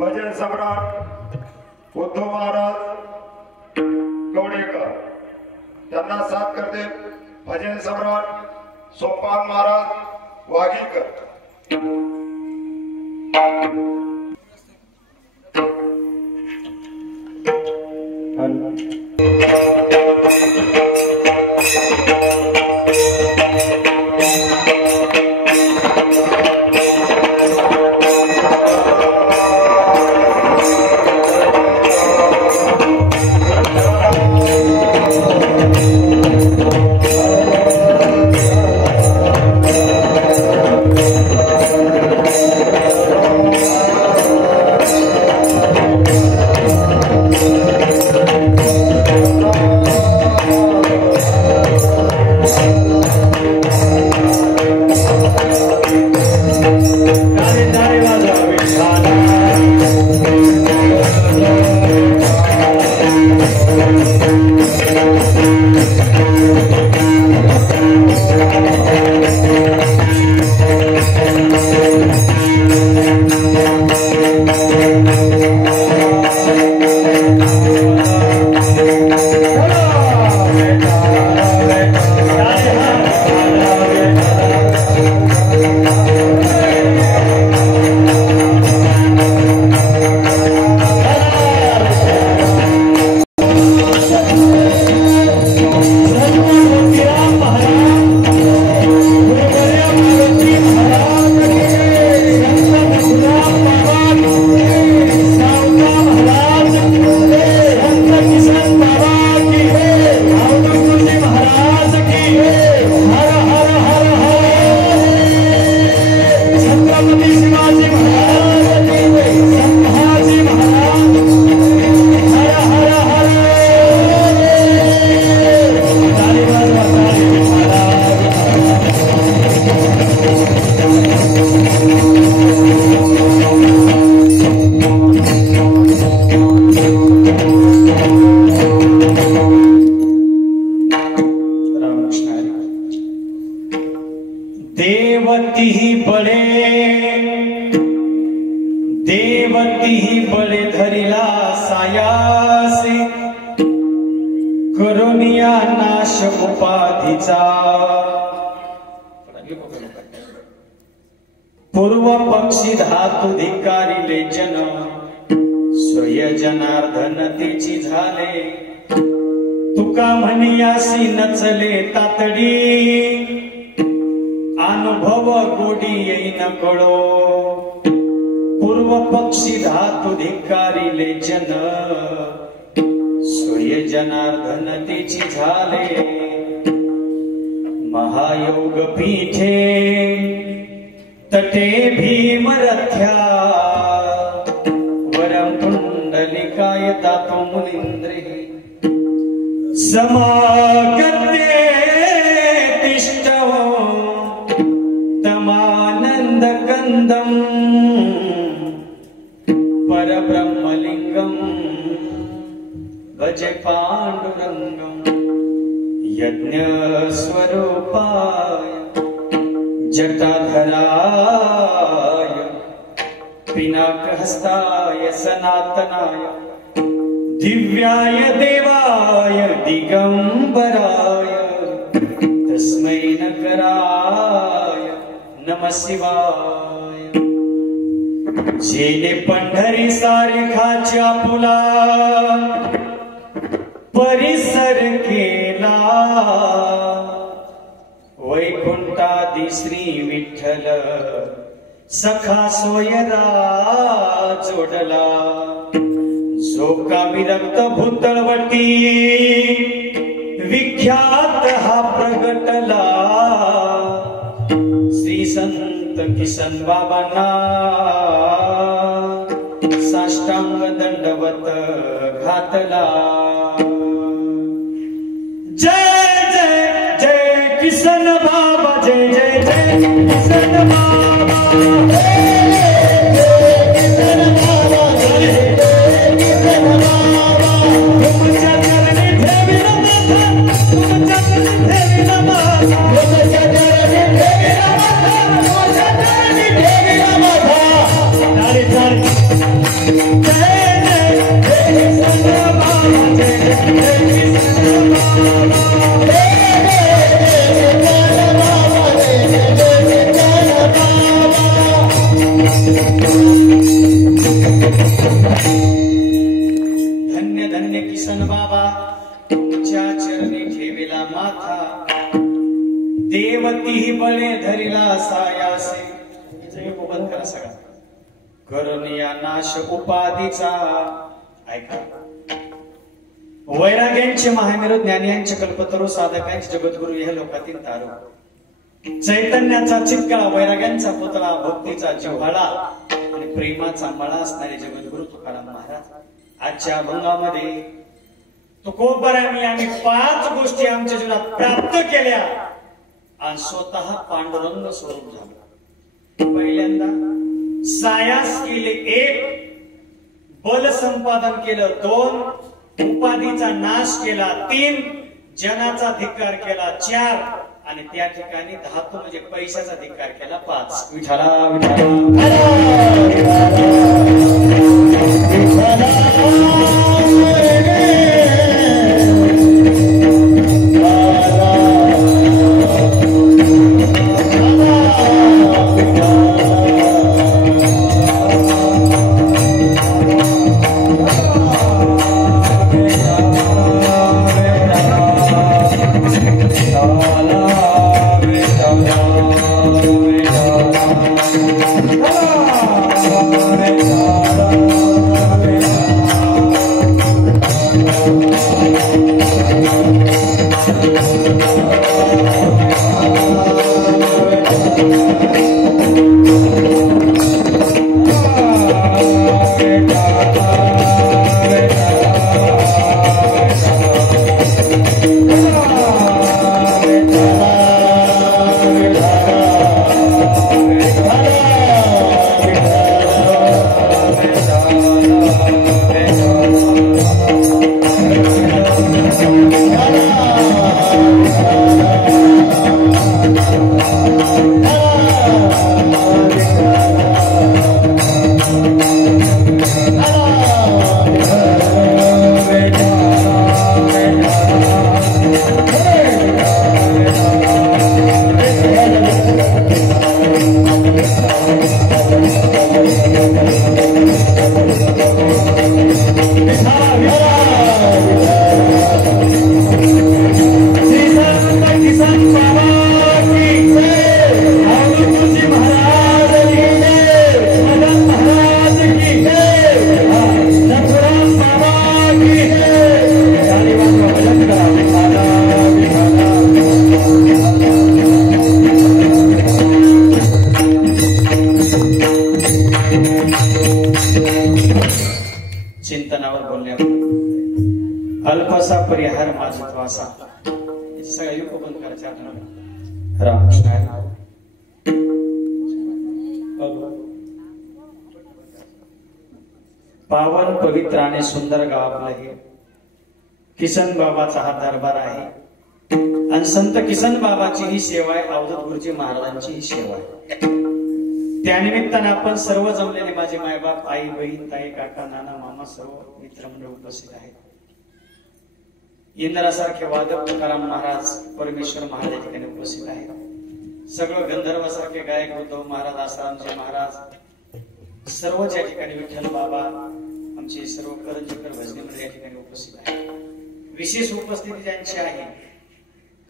भजन सम्राट उद्धव महाराज कवडेकर त्यांना साथ करते भजन सम्राट सोपान महाराज वागीकर। देवती बळे धरिला सायासी करुनिया नाश उपाधीचा पूर्व पक्षी धातु धिकारिले जन स्वय जनार्दन तिची झाले तुका म्हणियासी नचले तातडी अनुभव गोडी येईन कळो पूर्व पक्षी धातु धिकारिले जन स्वय जनार्दन तिची झाले महायोग पीठे तटे भीमरथ्या वरं कुंडलिकाय दातो मुनींद्रे समागते तिष्ठो तमानंद कंदम परब्रह्मलिंगम भजे पांडुरंगम यज्ञ स्वरूपाय जटाधराय पिनाकहस्ताय सनातनाय दिव्याय देवाय दिगंबराय तस्मै नकराय नमः शिवाय जेने पंढरी सारिखाच्या पुला परिसर केला वैकुंठादी श्री विठ्ठल सखा सोयरा जोडला जो का विरक्त भूतळवटी विख्यात हा प्रगटला श्री संत किसन बाबांना साष्टांग दंडवत घातला जय जय जय किसन बाबा जय जय जय किसन बाबा धन्य धन्य किसन बाबा तुमच्या चरणी ठेविला माथा देवती बळे धरिला सायासे बंद करा सगळा करून या नाश उपाधीचा ऐका वैराग्यांचे महामेरू ज्ञानियांचे कल्पतरू साधकांचे जगद्गुरु या लोकातील तारू चैतन्याचा चितका वैराग्यांचा पुतळा भक्तीचा जिव्हाळा आणि प्रेमाचा मळा असणारे जगद्गुरु तुकाराम महाराज आजच्या अभंगामध्ये तुकोबरांनी आम्ही 5 गोष्टी आमच्या जीवनात प्राप्त केल्या आणि स्वतः पांडुरंग स्वरूप झाला पहिल्यांदा सायास केले 1 बल संपादन केलं 2 उपाधीचा नाश केला 3 जनाचा धिक्कार केला 4 आणि त्या ठिकाणी धातू म्हणजे पैशाचा धिक्कार केला 5 विठ्ठला विठ्ठला चिंतनावर बोलले अल्पसा परिहार माझत्वासा सगळं युग बंद करायचं आपल्याला रामकृष्ण पावन पवित्र आणि सुंदर गाव आपलं हे किसन बाबाचा हा दरबार आहे आणि संत किसन बाबाची ही सेवा आहे, अवधूत गुरुजी महाराजांची ही सेवा आहे। त्यानिमित्तानं आपण सर्व जमलेले माझे मायबाप, आई, बहीण, ताई, काका, नाना, मामा सर्व मित्रमंडळ उपस्थित आहेत। इंद्रासारखे वादक तुकाराम महाराज, परमेश्वर महाराज या ठिकाणी उपस्थित आहेत। सगळं गंधर्वासारखे गायक उद्धव महाराज, आसारामचे महाराज सर्वच या ठिकाणी, विठ्ठल बाबा, आमचे सर्व करंजीकर भजनी मंडळ या ठिकाणी उपस्थित आहेत। विशेष उपस्थिती ज्यांची आहे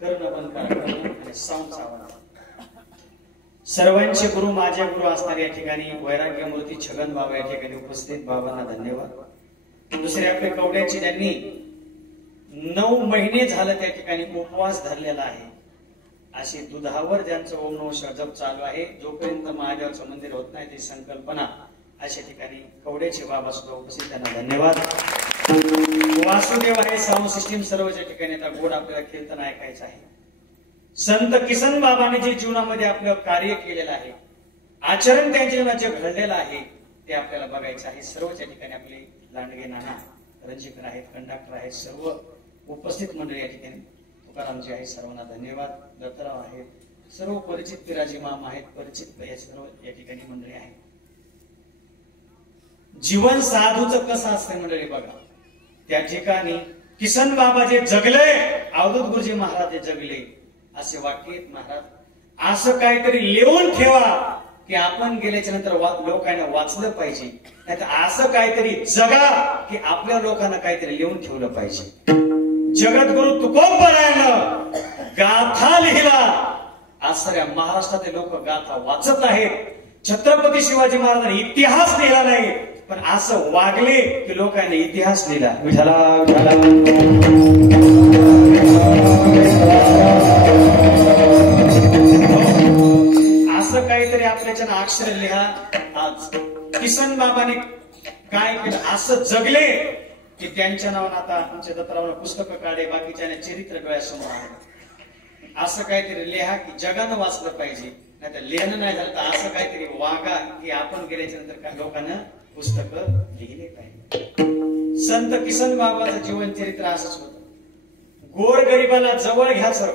कर्ण बंद करा साऊंडचा आवाज। सर्वांचे गुरु, माझे गुरु असणारे या ठिकाणी वैराग्य मूर्ती छगन बाबा या ठिकाणी उपस्थित, बाबांना धन्यवाद। दुसरे आपले कवड्याचे ज्यांनी 9 महिने झालं त्या ठिकाणी उपवास धरलेला आहे, अशी दुधावर ज्यांचं ओम नमः शिवाय जप चालू आहे, जोपर्यंत महादेवाचं मंदिर होत नाही ती संकल्पना, अशा ठिकाणी कवड्याचे बाबा सुद्धा उपस्थित, त्यांना धन्यवाद। वासुदेव आहे, साऊंड सिस्टीम सर्वच्या ठिकाणी आता गोड आपल्याला कीर्तन ऐकायचं आहे। संत किसन बाबांनी जे जीवनामध्ये आपलं कार्य केलेलं आहे, आचरण त्यांच्या जीवनात जे घडलेलं आहे ते आपल्याला बघायचं आहे। सर्वच्या ठिकाणी आपले लांडगे नाना, रंजीकर आहेत, कंडक्टर आहेत, सर्व उपस्थित मंडळी या ठिकाणी, तुकारामजी आहे, सर्वांना धन्यवाद। दत्तराव आहेत, सर्व परिचित पिराजी मामा आहेत, परिचित सर्व या ठिकाणी मंडळी आहेत। जीवन साधूचं कसं असतं मंडळी बघा, त्या ठिकाणी किसन बाबा जे जगले, अवधूत गुरुजी महाराज जे जगले, असे वाक्य आहेत महाराज, असं काहीतरी लिहून ठेवा की आपण गेल्याच्या नंतर लोकांना वाचलं पाहिजे, नाही तर असं काहीतरी जगा की आपल्या लोकांना काहीतरी लिहून ठेवलं पाहिजे। जगद्गुरु तुकोबरायानं गाथा लिहिला, आज सगळ्या महाराष्ट्रातील लोक गाथा वाचत आहेत। छत्रपती शिवाजी महाराजांनी इतिहास लिहिला नाही, पण असं वागले की लोकांनी इतिहास लिहिला। विठ्ठला विठ्ठला असं काहीतरी आपल्याच्या अक्षर लिहा। आज किसन बाबांनी काय केलं, असं जगले की त्यांच्या नावानं आता आमच्या दत्तरावांना पुस्तकं काढे, बाकीच्या चरित्र डोळ्यासमोर आहे। असं काहीतरी लिहा की जगानं वाचलं पाहिजे, नाही तर लिहिणं नाही झालं तर असं काहीतरी वागा की आपण गेल्याच्या नंतर काय लोकांना पुस्तक लिहिले पाहिजे। संत किसन बाबाचं जीवन चरित्र असंच होतं, गोर गरिबाला जवळ घ्यायचं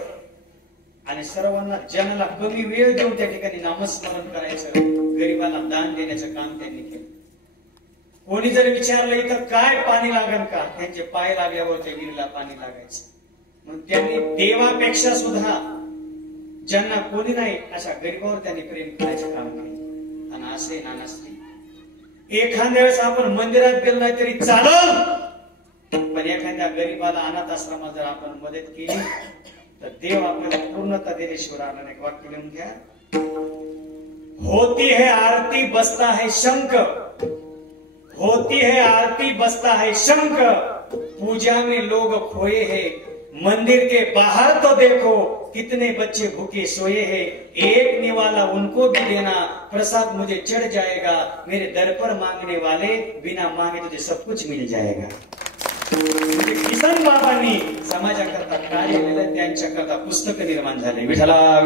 आणि सर्वांना जनाला कमी वेळ देऊन त्या ठिकाणी नामस्मरण करायचं, गरिबाला दान देण्याचं काम त्यांनी केलं। कोणी जर विचारलं इथं काय पाणी लागेल का, त्यांचे पाय लागल्यावर त्या विहिरीला पाणी लागायचं। मग त्यांनी देवापेक्षा सुद्धा ज्यांना कोणी नाही अशा गरीबावर त्यांनी प्रेम करायचं काम केलं। आणि असे नानाश्री, एखाद्या वेळेस आपण मंदिरात गेलो नाही तरी चालेल, पण एखाद्या गरीबाला अनाथ आश्रमात जर आपण मदत केली तर देव आपल्याला पूर्णता देणे शिवराला एक वाक्य लिहून घ्या, होती है आरती बसता है शंख, होती है आरती बसता है शंख, पूजा में लोग खोए हैं, मंदिर के बाहर तो देखो कितने बच्चे भूखे सोए हैं, एक निवाला उनको भी देना, प्रसाद मुझे चढ़ जाएगा, मेरे दर पर मांगने वाले बिना मांगे तुझे सब कुछ मिल जाएगा। किसन बाबांनी समाजाकरता कार्य केलं, त्यांच्याकरता पुस्तक निर्माण झाले। विठ्ठला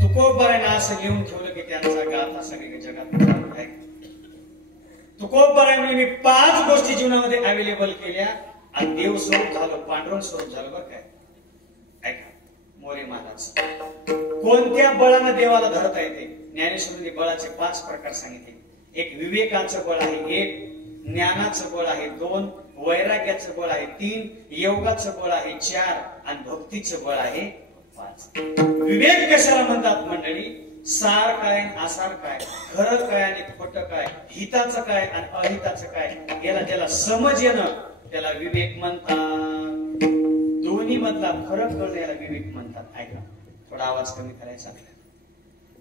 तुकोबरायनं असं लिहून ठेवलं की त्यांचा गाथा सगळीकडे जगात आहे। तुकोबराय मी 5 गोष्टी जीवनामध्ये अवेलेबल केल्या आणि देव स्वरूप झालं, पांडुरंग स्वरूप झालं। बरं काय ऐका, मोरे महाराज कोणत्या बळानं देवाला धरता येते, ज्ञानेश्वरांनी बळाचे 5 प्रकार सांगितले। एक विवेकाचं बळ आहे, 1 ज्ञानाचं बळ आहे, 2 वैराग्याचं बळ आहे, 3 योगाचं बळ आहे, 4 आणि भक्तीचं बळ आहे, 5। विवेक कशाला म्हणतात मंडळी, सार काय आसार काय, खरं काय आणि खोटं काय, हिताचं काय आणि अहिताचं काय, याला ज्याला समज येणं त्याला विवेक म्हणतात। दोन्ही मधला फरक कळणं याला विवेक म्हणतात। ऐका, थोडा आवाज कमी करायचा।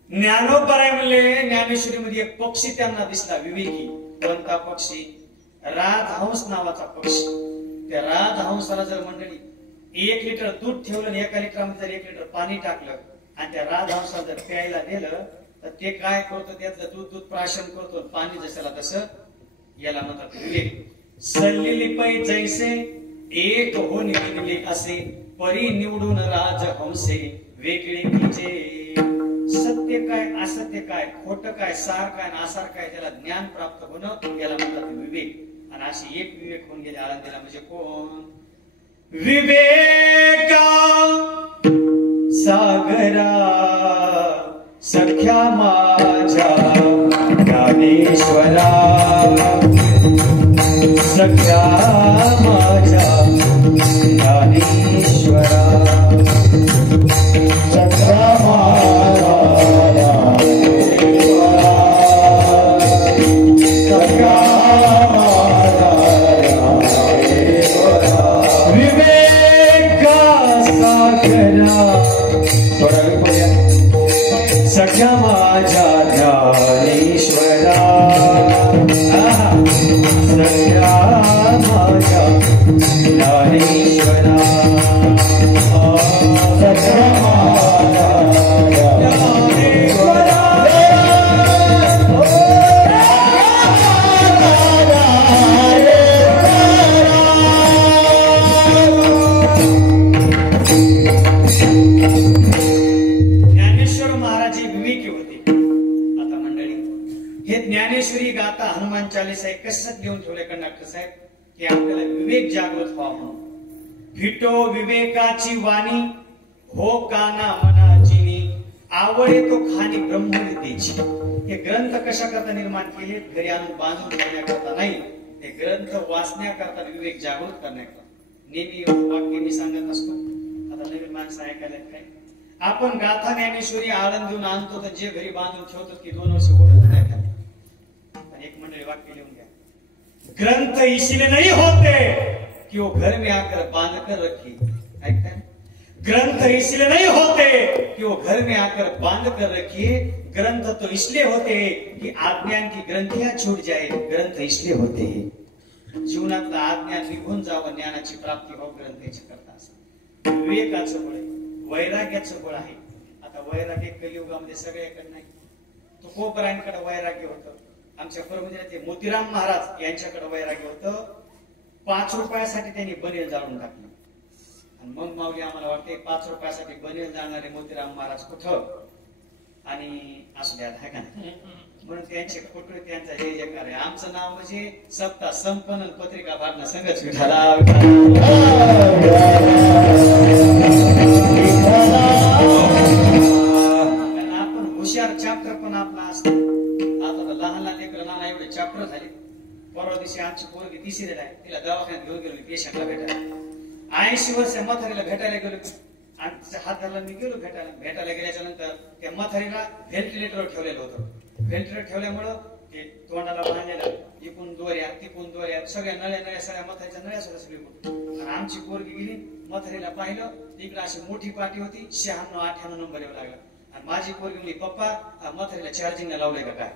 ज्ञानोबराय म्हणले, ज्ञानेश्वरीमध्ये एक पक्षी त्यांना दिसला विवेकी। कोणता पक्षी? राजहंस नावाचा पक्षी। त्या राजहंसाला जर मंडळी 1 लिटर दूध ठेवलं आणि 1 लिटरमध्ये जर 1 लिटर पाणी टाकलं आणि त्या राजहंसाला जर प्यायला दिलं तर ते काय करतो, त्यातलं दूध प्राशन करतो, पाणी जसला तसं. याला म्हणतात विवेक. सल्लेली पै जैसे एक हो निघले असे, परी निवडून राजहंसे वेगळे कीचे. सत्य काय, असत्य काय, खोट काय, सार काय, नासार काय, त्याला ज्ञान प्राप्त होणं याला म्हणतात विवेक. आणि अशी एक विवेक होऊन गेले आळंदीला. म्हणजे कोण? विवेका सागरा सख्या माझ्या ज्ञानेश्वरा, सख्या माझ्या ज्ञानेश्वरा, सख्या माझ्या ज्ञानेश्वरा, सख्या माझ्या ज्ञानेश्वरा. विवेका सागरा थोडा वेळ बोलूया. सख्या माझ्या ज्ञानेश्वरा, सख्या माझ्या ज्ञानेश्वरा, सख्या माझ्या ज्ञानेश्वरा. ज्ञानेश्वर महाराज हे विवेकी होते. आता मंडळी, हे ज्ञानेश्वरी गाथा हनुमान चालीसा आहे कशात घेऊन ठेवले कंडक्टर साहेब, की आपल्याला विवेक जागृत व्हावा म्हणून. फिटो विवेकाची वाणी, हो काना मनाची, आवडे तो खाणी ब्रह्मविद्येची. हे ग्रंथ कशा करता निर्माण केले? घरी आणून बांधून ठेवण्याकरता नाही, हे ग्रंथ वाचण्याकरता, विवेक जागृत करण्याकरता. नेहमी वाक्य मी सांगत असतो. आता नवीन माणसं ऐकायला काय, आपण गाथा ज्ञानेश्वरी आळंदीहून आणतो तर जे घरी बांधून ठेवतो की 2 वर्ष बोलत नाही. पण एक मंडळी वाक्य लिहून घ्या. ग्रंथ इसलिए नहीं होते कि वो घर में आकर बांध कर रखी. ऐकता? ग्रंथ इसलिए नहीं होते कि वो घर में आकर बांध कर रखिए, ग्रंथ तो इसलिए होते कि आज्ञान की ग्रंथियां छूट जाए. ग्रंथ इसलिए होते जीवनातलं आज्ञान निघून जावं, ज्ञानाची प्राप्ती हो, ग्रंथाची करता असं. विवेकाचं बळ, वैराग्याचं बळ आहे. आता वैराग्य कलियुगामध्ये सगळ्याकडे नाही. तुकोबरायांकडे वैराग्य होतं. आमच्या परमजिल्ह्यात ते मोतीराम महाराज यांच्याकडे वैराग्य होतं. 5 रुपयासाठी त्यांनी बनेल जाळून टाकलं. आणि मग माऊली आम्हाला वाटते 5 रुपयासाठी बनेल जाणारे मोतीराम महाराज कुठं, आणि असू द्या आहे का नाही. म्हणून त्यांचे फोटो, त्यांचा जय जयकार आहे. आमचं नाव म्हणजे सप्ताह संपन्न पत्रिका भागणं संघच विठाला. आपण हुशार चॅप्टर पण आपला असतो. आता लहान लहान लेकरं नाना एवढे चॅप्टर झाले. परवा दिवशी आमची पोरगी 3रीला आहे, तिला दवाखान्यात घेऊन गेलो पेशंटला भेटायला. 80 वर्ष म्हातारीला भेटायला गेलो आणि हात धरला. मी गेलो भेटायला गेल्याच्या नंतर त्या म्हातारीला व्हेंटिलेटरवर ठेवलेलं होतं. व्हेंटिलेटर ठेवल्यामुळं ते तोंडाला बांधलेलं, इकून दोऱ्या तिकून दोऱ्या, सगळ्या नळ्या सगळ्या म्हातारीच्या नळ्या सुद्धा सगळी. आणि आमची पोरगी गेली, म्हातारीला पाहिलं, तिकडे अशी मोठी पाटी होती, 96-98 नंबर येऊ लागला. आणि माझी पोरगी म्हणली, पप्पा म्हातारीला चार्जिंगला लावलंय का काय?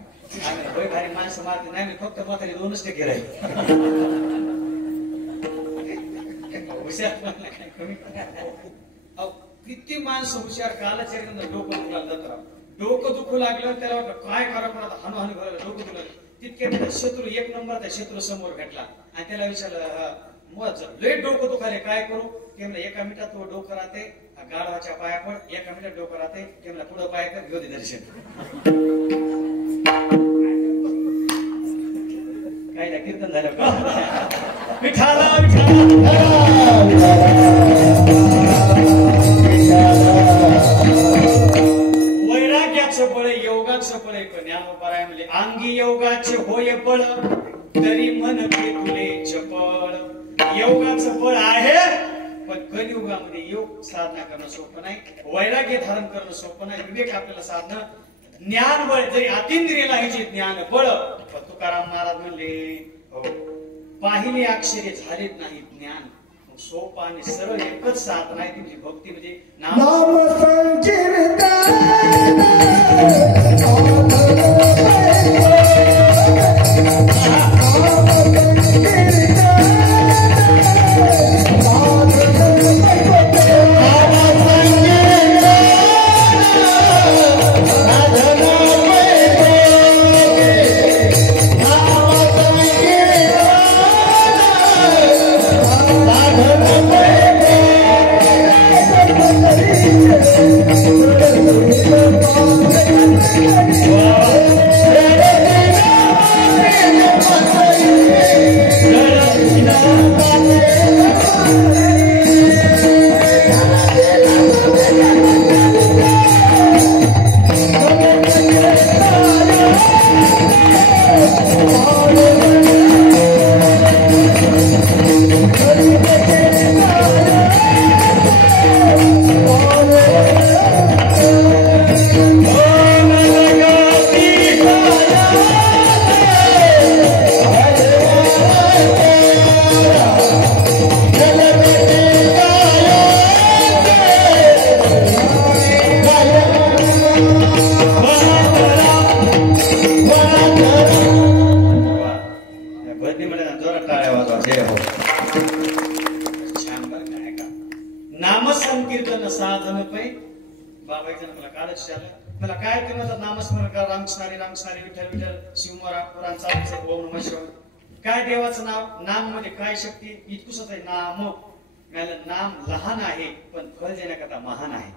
आम्ही भारी माणसं मारते नाही, मी फक्त म्हातारी 2% राहील. हुशार काय कमी. किती माणसं हुशार, कालचरित्र डोकं दुखू लागलं, त्याला वाटलं काय करा, पण आता हानू भरायला डोकं दुखलं. तितक्या शत्रू 1 नंबर त्या शत्रू समोर भेटला आणि त्याला विचारलं, लय डोकं दुखाले काय करू? ते म्हणलं, 1 मिनिटात तो डोकं राहते गाढवाच्या पाया पड, 1 मिनिटात डोकं राहते, ते म्हणलं पुढं पाय कर, घेऊ दे दर्शन. काय कीर्तन झालं का? विठाला वैराग्याचं बळ, योगाचं बळ, ज्ञानोपराय म्हणजे अंगी योगाचे होय बळ, तरी म्हणते तुले चपळ. योगाचं बळ आहे, पण कलियुगामध्ये योग साधना करणं सोपं नाही, वैराग्य धारण करणं सोपं नाही, विवेक आपल्याला साधणं. ज्ञान बळ जरी अतिंद्रियला हे जे ज्ञान बळ, तुकाराम महाराज म्हणले, पाहिले अक्षरे झालेत नाही ज्ञान. सोपं आणि सरळ एकच साधना आहे तुमची भक्ती, म्हणजे नाम संकीर्तन. नामसंकीर्तन साधन पै बाबा एक जण मला कालच विचारलं मला काय ते म्हणतात नामस्मरण करा रामकृष्णारी रामकृष्णारी विठ्ठल विठ्ठल शिवमोरा पुराण चालू ओम नमः शिवाय काय देवाचं नाव नाम म्हणजे काय शक्ती इतकुसच आहे नाम मला नाम लहान आहे पण फळ देण्याकरता महान आहे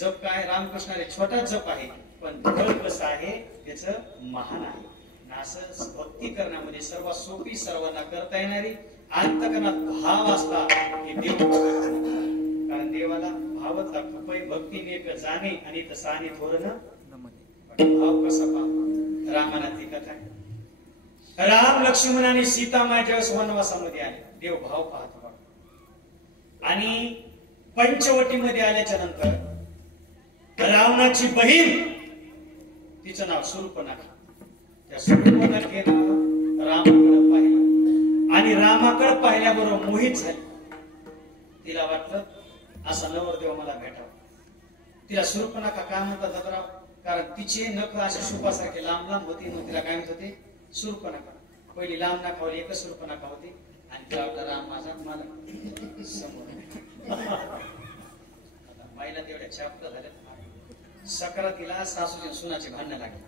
जप काय रामकृष्णारी छोटा जप आहे पण फळ कसं आहे त्याचं महान आहे असं भक्ती करण्यामध्ये सर्वात सोपी सर्वांना करता येणारी अंतकरणात भाव असता हे देव कारण देवाला भावच लागतो पै भक्तीने एक जाणे आणि तसाने थोरन भाव कसा पाव रामाना ती कथा आहे राम लक्ष्मण आणि सीता माया वनवासामध्ये आले देव भाव पाहतो आणि पंचवटीमध्ये आल्याच्या नंतर रावणाची बहीण तिचं नाव शूर्पणखा त्या शूर्पणखेनं रामाकडे पाहिलं आणि रामाकडे पाहिल्याबरोबर मोहित झाली तिला वाटलं असा नवरदेव मला भेटावा तिला शूर्पणखा काय म्हणतात दत्तराव कारण तिचे नख असे सुपासारखे लांब लांब होते मग तिला काय म्हणत होते शूर्पणखा पहिली लांब नाकावली एकच शूर्पणखा होती आणि तिला वाटलं राम माझा मला समोर माईला तेवढ्या छापता झाल्या सक्रातीला सासूच्या सुनाचे भांडणं लागले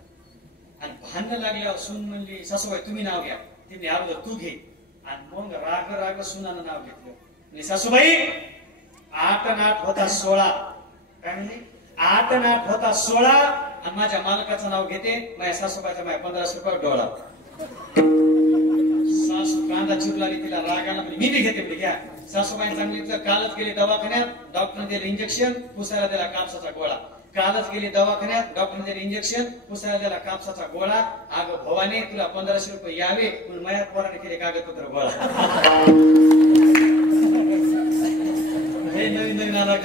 आणि भांडणं लागल्यावर सून म्हणली सासूबाई तुम्ही नाव घ्या तिने अगोदर तू घे आणि मग राग राग सुनानं नाव घेतलं म्हणजे सासूबाई 8 आणि 8 होता 16 काय म्हणजे 8 आणि 8 होता 16 आणि माझ्या मालकाचं नाव घेते माझ्या सासूबाईचा माझ्या 1500 रुपये डोळा सासू कांदा चिरलाली तिला राग आला म्हणजे मी घेते म्हणजे घ्या सासूबाई सांगितलं कालच गेले दवाखान्यात डॉक्टरने दिलं इंजेक्शन पुसायला दिला कापसाचा गोळा कालच गेले दवाखान्यात डॉक्टरने दिलं इंजेक्शन पुसायला दिला कापसाचा गोळा अगं भवाने तुला 1500 रुपये यावे म्हणून माझ्या पोराने केले कागदपत्र गोळा हे नवीन नवीन आला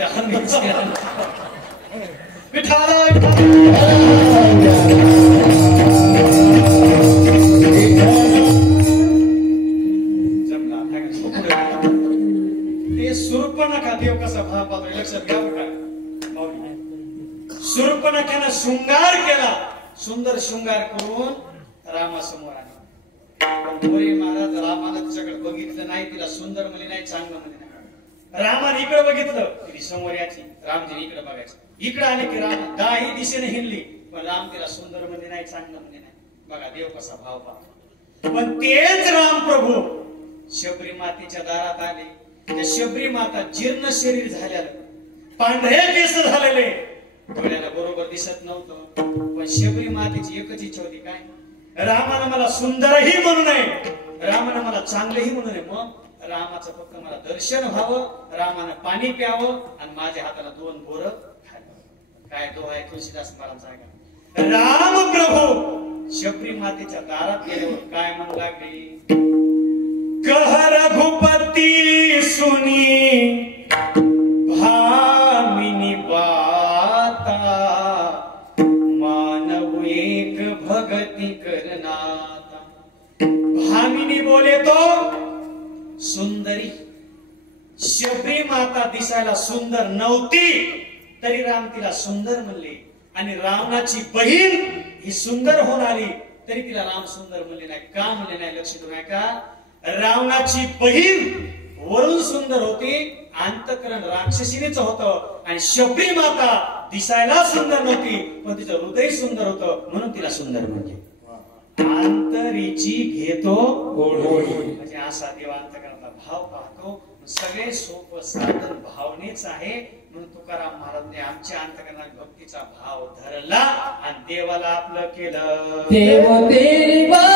शूर्पणखा देव कसा भाव पाहतो लक्षात घ्या बघा शूर्पणखेनं शृंगार केला सुंदर शृंगार करून रामासमोर आले मोरे महाराज रामाला तिच्याकडे बघितलं नाही तिला सुंदर म्हणले नाही चांगलं म्हणले नाही रामाने इकडे बघितलं तिने समोर याची रामजीने इकडे बघायचं इकडे आले की राम दाही दिशेने हिंडली पण राम तिला सुंदर म्हणले नाही चांगलं म्हणले नाही बघा देव कसा भाव पाहतो पण तेच राम प्रभू शबरी मातेच्या दारात आले त्या शबरी माता जीर्ण शरीर झालेलं पांढरे केस झालेले डोळ्याला बरोबर दिसत नव्हतं पण शबरी मातेची एकच इच्छा होती काय रामानं मला सुंदरही म्हणू नये रामानं मला चांगलंही म्हणू नये मग रामाचं फक्त मला दर्शन व्हावं रामानं पाणी प्यावं आणि माझ्या हाताला 2 बोरं खायला काय दोहा आहे तुळशीदास महाराजांचा आहे का राम प्रभू शबरी मातेच्या दारात गेल्यावर काय म्हणू लागले कह रघुपती सुनी भामिनी बाता मानव एक भगती करनाता भामिनी बोले तो सुंदरी शबरी माता दिसायला सुंदर नव्हती तरी राम तिला सुंदर म्हणले आणि रावणाची बहीण ही सुंदर होऊन आली तरी तिला राम सुंदर म्हणले नाही का म्हणले नाही लक्ष देऊ नका रावणाची बहीण वरून सुंदर होती अंतकरण राक्षसीनेच होतं आणि शबरी माता दिसायला सुंदर नव्हती पण तिचं हृदय सुंदर होतं म्हणून तिला सुंदर म्हणजे अंतरीची घेतो म्हणजे असा देव अंतकरणाचा भाव पाहतो सगळे सोपं साधन भावनेच आहे म्हणून तुकाराम महाराजांनी आमच्या अंतकरणात भक्तीचा भाव धरला आणि देवाला आपलं केलं. देव तेरी बारे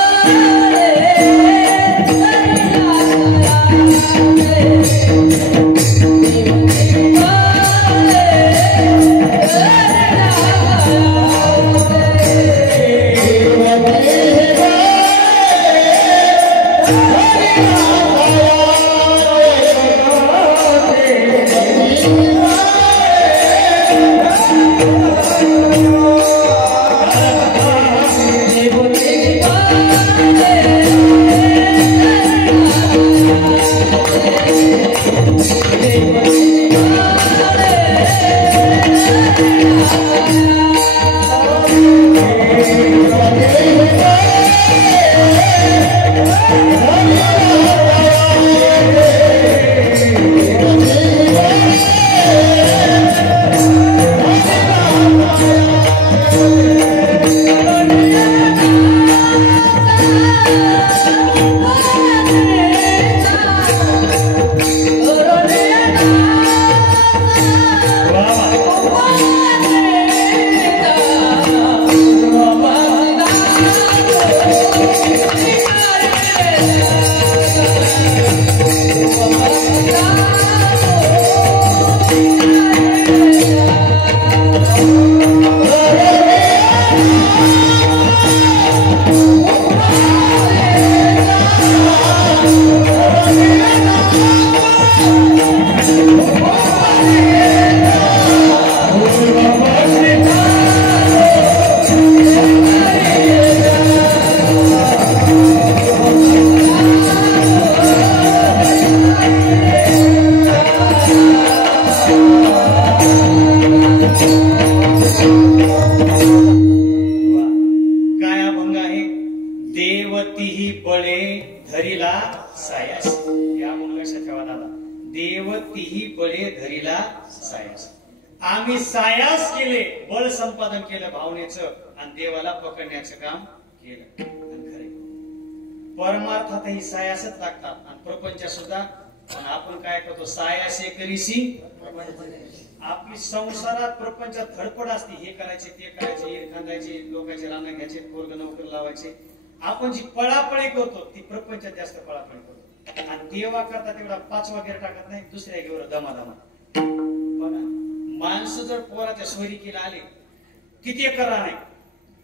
आम्ही सायास केले, बळ संपादन केलं भावनेचं आणि देवाला पकडण्याचं काम केलं. आणि खरे परमार्थातही सायासच लागतात आणि प्रपंच सुद्धा. पण आपण काय करतो, सायासे करीसी आपली संसारात प्रपंचात धडपड असते. हे करायचे ते करायचे, ईर खांदायचे, लोकांचे रानं घ्यायचे, पोरग नोकर लावायचे. आपण जी पळापळी करतो ती प्रपंचात जास्त पळापळी करतो. आणि देवा करता तेवढा 5वा गेर टाकत नाही, दुसऱ्या गेवर दमादमा. बघा माणसं जर पोराच्या सोयरीकीला आले, किती एकर रान आहे,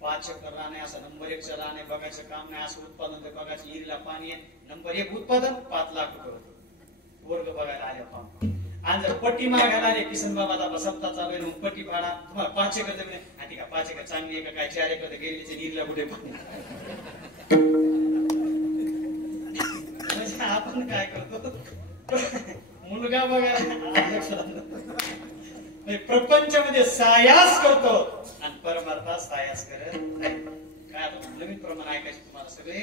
5 एकर रान आहे, असं नंबर 1 चं रान आहे, बघायचं काम नाही, असं उत्पादन तर बघायचं, इरीला पाणी आहे, नंबर 1 उत्पादन 5 लाख रुपये होते. वर्ग बघायला आले पाहून. आणि जर पट्टी मागायला आले, किसन बाबाचा सप्ताह चालू आहे, पट्टी भाडा तुम्हाला 5 एकर जमीन आहे, ठीक आहे 5 एकर चांगली आहे का काय, 4 एकर गेलेचे इरीला कुठे पाणी. म्हणजे आपण काय करतो, मुलगा बघायला प्रपंचामध्ये सायास करतो आणि परमार्थात सायास करत नाही. काय आता नवीन प्रमाण ऐकायचे तुम्हाला सगळे.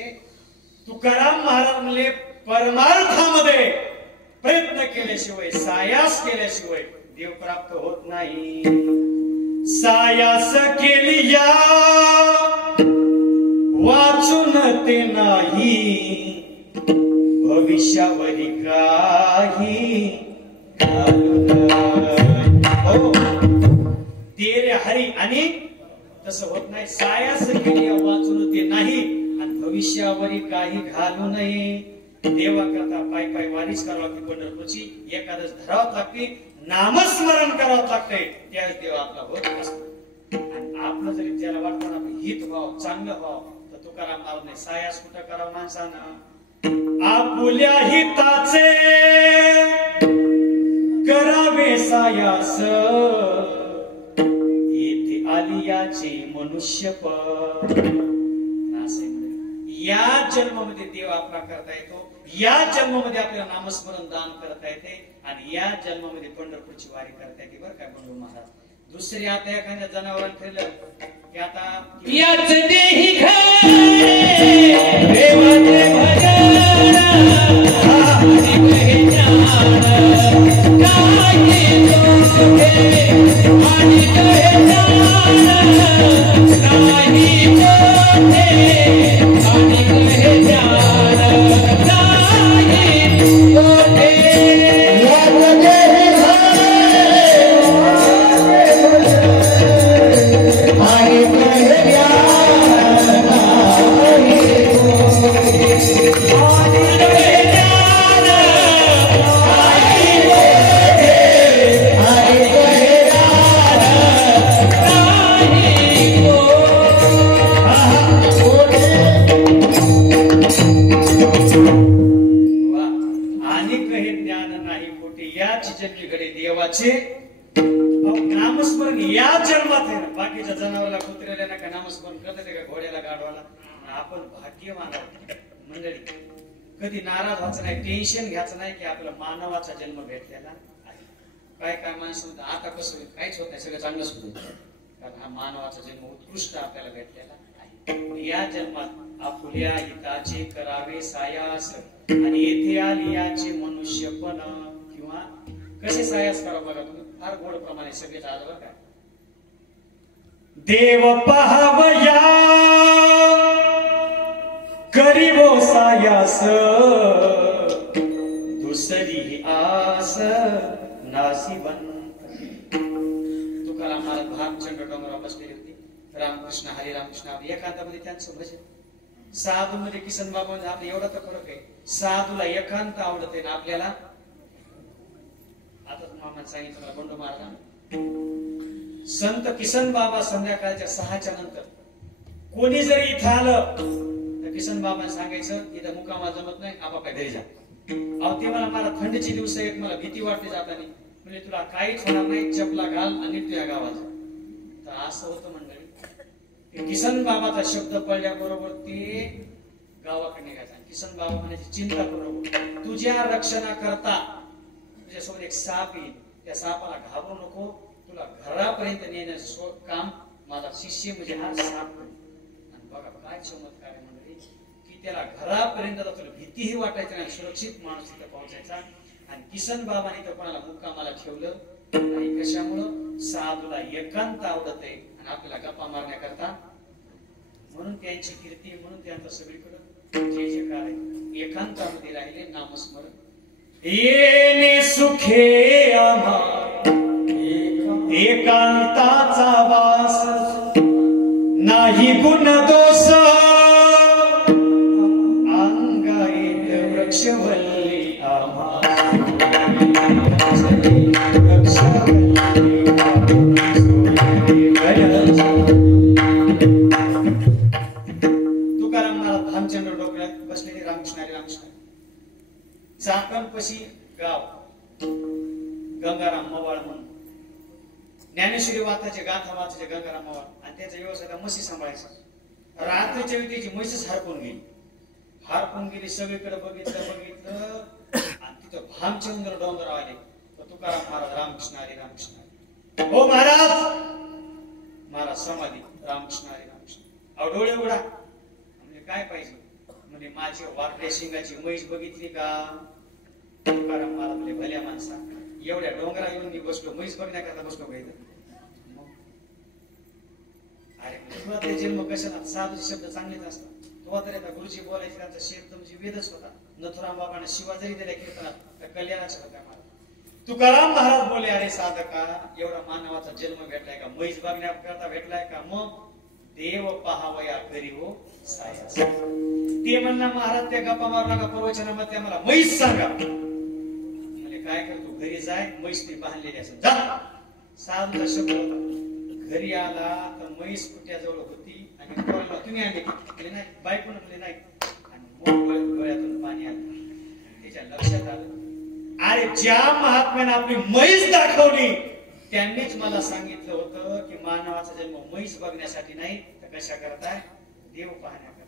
तुकाराम महाराज म्हणले परमार्थामध्ये प्रयत्न केल्याशिवाय, सायास केल्याशिवाय देव प्राप्त होत नाही. सायास केली या वाचून ते नाही, भविष्यावरी काही ते रे हरी. आणि तसं होत नाही. सायास केली वाचून ते नाही आणि भविष्यावरी काही घालू नये. देवा करता पाय पाय वारीच करावं लागते, पंढरपूरची एकादश धरावं लागते, नामस्मरण करावं लागते, त्याच देव आपला होत असतो. आणि आपलं जरी त्याला वाटतं आपलं हित व्हावं, चांगलं व्हावं, तर तुकाराम महाराज सायास कुठं करावं माणसानं, आपुल्या हिताचे करावे सायास, येथे आली याची मनुष्यपण. या जन्मामध्ये देव आपला करता येतो, या जन्मामध्ये आपल्याला नामस्मरण दान करता येते आणि या जन्मामध्ये पंढरपूरची वारी करता येते. बरं काय बंडू महाराज. दुसरी आता एखाद्या जनावरांनी ठरलं की आता याच देही नामस्मरण या जन्मात आहे ना. बाकीच्या जनावराला कुत्र्याला ना का नामस्मरण करतात का घोड्याला गाढवाला. आपण भाग्यवान आहोत मंडळी. कधी नाराज व्हायचं नाही, टेन्शन घ्यायचं नाही की आपल्याला मानवाचा जन्म भेटलेला आहे. काय काय माणसं म्हणतात आता कसं होईल, काहीच होत नाही, सगळं चांगलंच होईल. कारण हा मानवाचा जन्म उत्कृष्ट आपल्याला भेटलेला आहे. या जन्मात आपुल्या हिताचे करावे सायास आणि येथे आली याचे मनुष्यपण. किंवा कसे सायास करा बघा तुम्ही, फार गोड प्रमाणे सगळेच आज बघा. देव पहावया करीवो सायास दुसरी आस नासिवंत. तुकाराम महाराज भामचंद्र डोंगरावर बसलेले होते. रामकृष्ण हरी रामकृष्ण हरी एकांतामध्ये त्यांचं भजन. साधू मध्ये किसन बाबा आपलं एवढा तर फरक आहे. साधूला एकांत आवडत आहे ना आपल्याला. आता मामाने सांगितलं मला बंडू महाराज, संत किसन बाबा संध्याकाळच्या 6च्या नंतर कोणी जरी इथं आलं तर किसन बाबांना सांगायचं इथं मुकामा जमत नाही, आपापल्या घरी जा. अहो ते मला थंडीचे दिवस आहेत, मला भीती वाटते जाताना. म्हणजे तुला काहीच होणार नाही, चपला घाल आणि तुझ्या गावात जा. तर असं होतं मंडळी. किसन बाबाचा शब्द पडल्याबरोबर ते गावाकडे निघायचा. किसन बाबा म्हणायची चिंता करू नको, तुझ्या रक्षणाकरता तुझ्यासोबत एक साप येईल, त्या सापाला घाबरू नको, तुला घरापर्यंत नेण्याचं काम माझा शिष्य म्हणजे हा साप करेल. आणि बघा काय चमत्कार आहे मंडळी की त्याला घरापर्यंत तुला भीतीही वाटायची नाही, सुरक्षित माणूस तिथं पोहोचायचा. आणि किसन बाबाने तर कोणाला मुक्कामाला ठेवलं नाही. कशामुळं? साधूला एकांत आवडत आहे आणि आपल्याला गप्पा मारण्याकरता. म्हणून त्यांची कीर्ती, म्हणून त्यांचं सगळीकडे जे जे काय आहे एकांतामध्ये राहिले नामस्मरण. येणे सुखे आम्हा एकांताचा वास, नाही गुण दोष अंगाईत वृक्षवल्ली आम्हा. तुकाराम महाराज भामचंद्र डोंगरात बसलेले रामकृष्ण हरी रामकृष्ण. चाकणपशी गाव गंगाराम मवाळ म्हणून ज्ञानेश्वरी वाचायचे, गाथा वाचायचे गंगाराम मवाळ. आणि त्याचा व्यवसाय म्हशी सांभाळायचा. रात्रीच्या वेळी त्याची म्हशीच हरपून गेली. सगळीकडे बघितलं आणि तिथं भामचंद्र डोंगर आले. तर तुकाराम महाराज रामकृष्ण हरी रामकृष्ण. हो महाराज, महाराज समाधी रामकृष्ण हरी रामकृष्ण. अहो डोळे उघडा. म्हणजे काय पाहिजे? म्हणजे माझी वाकड्या शिंगाची म्हैस बघितली का? तुकाराम महाराज म्हणजे भल्या माणसा, एवढ्या डोंगरा येऊन मी बसलो, म्हैस बघण्याकरता बसलो पाहिजे. अरे तुला ते जन्म कशाला? साधूचे शब्द चांगलेच असतात. तो तर आता गुरुजी बोलायचे, त्यांचा शब्द म्हणजे वेदच होता. नथुराम बाबांना शिवा जरी दिल्या कीर्तनात तर कल्याणाच्या होत्या महाराज. तुकाराम महाराज बोले, अरे साधका, एवढा मानवाचा जन्म भेटलाय का? म्हैस बघण्याकरता भेटलाय का? मग देव पहावया करीवो सायास. ते म्हणणार महाराज त्या गप्पा मारू नका, प्रवचनामध्ये आम्हाला म्हैस सांगा. म्हणजे काय करतो? घरी जाय, म्हैस ती बांधलेली असेल, जा. साधूचा शब्द होता. घरी आला तर म्हैस कुट्याजवळ होती आणि पोराला तुम्ही आणले की नाही, बायकोन नाही. आणि डोळ्यातून पाणी आलं. त्याच्या लक्षात आलं, अरे ज्या महात्म्याने आपली म्हैस दाखवली त्यांनीच मला सांगितलं होतं की मानवाचा जन्म म्हैस बघण्यासाठी नाही तर कशा करताय? देव पाहण्याकरता.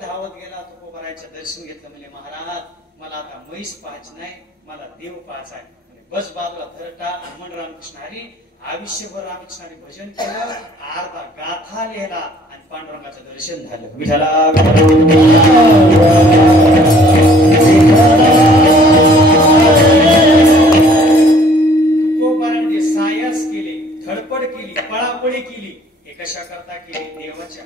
धावत गेला तुकोबारायचं दर्शन घेतलं. म्हणजे महाराज मला आता म्हैस पाहायची नाही, मला देव पाहायचा आहे. बस बाजूला थरटा हनुमान रामकृष्ण हरी. आयुष्यभर रामकृष्ण हरी भजन केलं, अर्धा गाथा लिहिला आणि पांडुरंगाचं दर्शन झालं. विठ्ठला तुकोबाराने जे सायास केले, धडपड केली, पळापळी केली, हे कशा करता केली? देवाच्या.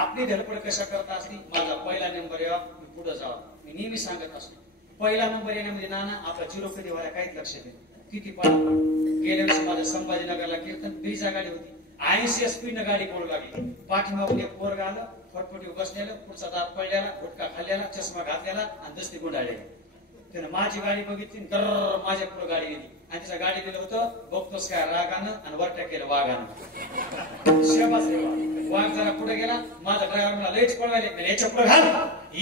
आपली धडपड कशा करता असती? माझा पहिला नंबर यावा, मी पुढे जावा. मी नेहमी सांगत असतो, पहिला नंबर येण्यामध्ये नाना आपला चिरो कधी व्हायला काहीच लक्ष देत. किती पळापळ. गेल्या वर्षी माझ्या संभाजीनगरला कीर्तन, ब्रिजा गाडी होती, 80 स्पीड न गाडी पळू लागली. पाठीमागून एक पोरग आलं, फटफटी बसलेलं, पुढचा दात पडलेला, गुटखा खाल्लेला, चष्मा घातलेला आणि दस्ती गुंडाळलेली. त्यानं माझी गाडी बघितली, तर माझ्या पुढे गाडी गेली आणि त्याच्या गाडी दिलं होतं, बघतोस काय रागानं आणि वरट्या केलं वाघानं. शेबाच रे वाघ जरा पुढे गेला, माझा ड्रायव्हर मला लयच पळवायला याच्या पुढे घाल.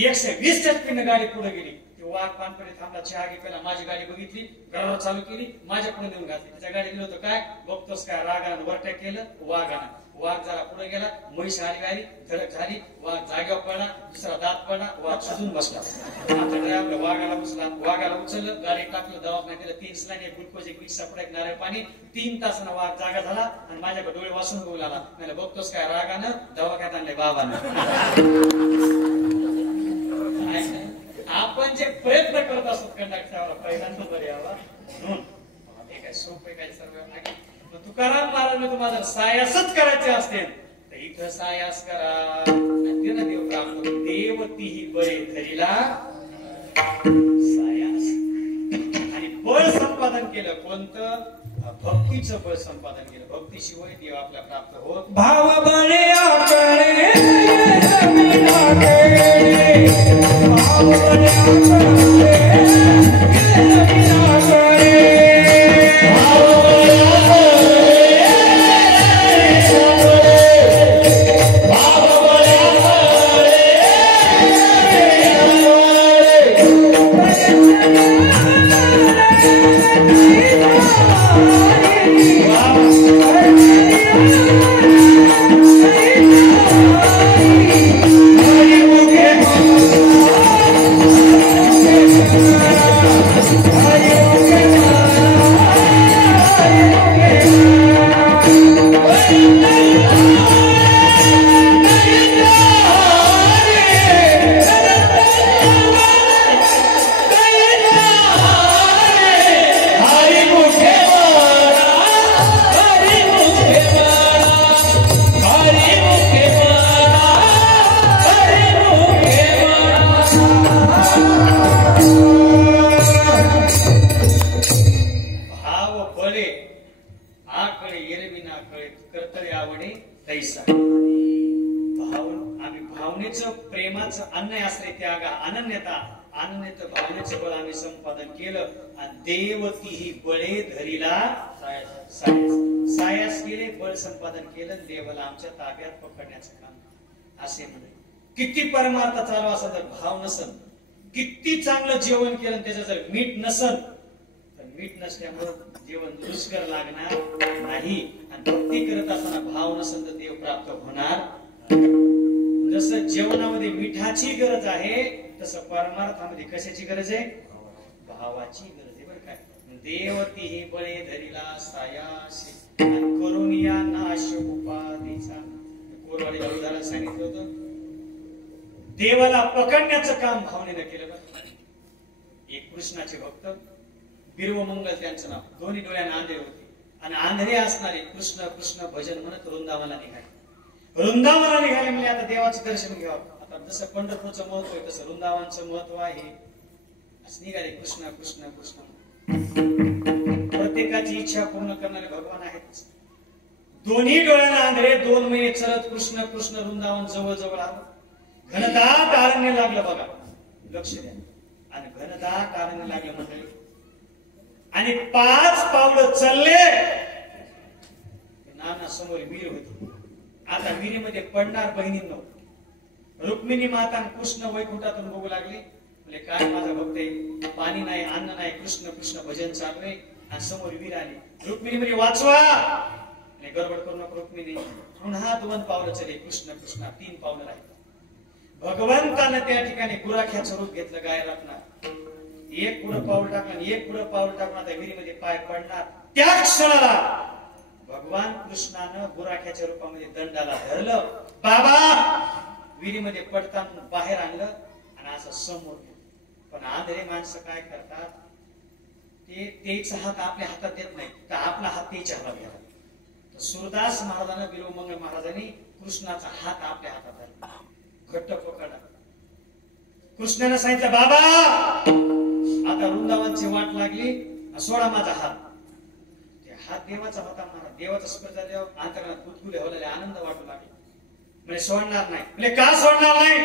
120 स्पीड न गाडी पुढे गेली. वाघ पानपणे थांबला, चहा घेतला, माझी गाडी बघितली, गाडीवर चालू केली, माझ्या पुढे नेऊन घातली. त्याच्या गाडी गेलो होतं, काय बघतोस काय, रागानं वरट्या केलं वाघानं. वाघ जरा पुढे गेला, म्हैस आली, धडक झाली, वाघ जागेवर पडला, दुसरा दात पडला, वाघ सुजून बसला. आता ड्रायव्हर वाघाला उचला, वाघाला उचललं, गाडी टाकलं, दवाखान्यात दिलं, 3 सलाईन, एक ग्लुकोज, एक वीस सापडा, एक नारळ पाणी. 3 तासानं वाघ जागा झाला आणि माझ्याकडे डोळे वासून बघू लागला. मला बघतोस काय, रागानं दवाखान्यात आणले बाबानं. आपण जे प्रयत्न करत असतो कंडक्टरला पहिल्यांदा बरे यावा म्हणून हे काय सोपे काय सर्व नाही. तुकाराम महाराज तुम्हाला जर सायासच करायचे असते तर इथं सायास करा. देव प्राप्त देवतीही बरे धरीला सायास. आणि बळ संपादन केलं कोणतं, भक्तीचं बळ संपादन केलं. भक्तीशिवाय देव आपला प्राप्त होत. भाव बळे आकडे प्रेमाचं अन्य आश्रय त्यागा अनन्यता अनन्यत भावनेचं बळ आम्ही संपादन केलं आणि देवतीही बळे धरीला सायास केले. बळ संपादन केलं, देवाला आमच्या ताब्यात पकडण्याचं काम असे म्हणे. किती परमार्थ चालू असा जर भाव नसन, किती चांगलं जेवण केलं त्याचं जर मीठ नसन तर मीठ नसल्यामुळे जेवण रुचकर लागणार नाही. आणि भक्ती करत असताना भाव नसन तर देव प्राप्त होणार. जसं जेवणामध्ये मिठाची गरज आहे तसं परमार्थामध्ये कशाची गरज आहे, भावाची गरज आहे. बरं काय, देवतीही बळे धरीला सायासी करुनिया नाश उपाधीचा. कोरवाडीला उदाहरण सांगितलं होतं. देवाला पकडण्याचं काम भावनेनं केलं. बरं, एक कृष्णाचे भक्त बिल्वमंगल त्यांचं नाव, दोन्ही डोळ्याने आंधळे होते आणि आंधळे असणारे कृष्ण कृष्ण भजन म्हणत वृंदावनाला निघाले. वृंदावनाला निघाले म्हणजे आता देवाचं दर्शन घ्यावं. आता जसं पंढरपूरचं महत्व आहे तसं वृंदावनचं महत्व आहे. असं निघाले कृष्ण कृष्ण कृष्ण. प्रत्येकाची इच्छा पूर्ण करणारे भगवान आहेत. दोन्ही डोळ्याला आंधळे 2 महिने चलत कृष्ण कृष्ण वृंदावन जवळ जवळ आलं. घनदाट अरण्य लागलं बघा, लक्ष द्या. आणि घनदाट अरण्य लागलं मंडळी. आणि 5 पावलं चालले नाना समोर विहीर होती. आता विहिरीमध्ये पडणार बहिणींनो. रुक्मिणी माता कृष्ण वैकुंठातून बघू लागले. म्हणजे काय माझा भक्त आहे, पाणी नाही अन्न नाही, कृष्ण कृष्ण भजन चालू आहे आणि समोर विहीर आली. रुक्मिणी म्हणजे वाचवा, गडबड करू नको रुक्मिणी. पुन्हा 2 पावलं चले कृष्ण कृष्ण. 3 पावलं राहिले. भगवंतानं त्या ठिकाणी गुराख्याचं रूप घेतलं गायरातनं. एक पुढं पाऊल टाकलं आणि एक पुढं पाऊल टाकून आता विहिरीमध्ये पाय पडणार. त्या क्षणाला भगवान कृष्णानं गुराख्याच्या रूपामध्ये दंडाला धरलं. बाबा विहिरीमध्ये पडताना बाहेर आणलं आणि असं समोर. पण आंधळे माणसं काय करतात, तेच हात आपल्या हातात देत नाही तर आपला हात त्याच्या हातात घ्यावा. सूरदास महाराजांना बिल्वमंगल महाराजांनी कृष्णाचा हात आपल्या हातात धरला, घट्ट पकडला. कृष्णाने सांगितलं बाबा आता वृंदावनची वाट लागली, सोडा माझा हात. हात देवाचा होता. महाराज देवाचा स्पर्श झाल्यावर अंतर्गत कुतकुले होलेले आनंद वाटू लागले. म्हणजे सोडणार नाही. म्हणजे का सोडणार नाही,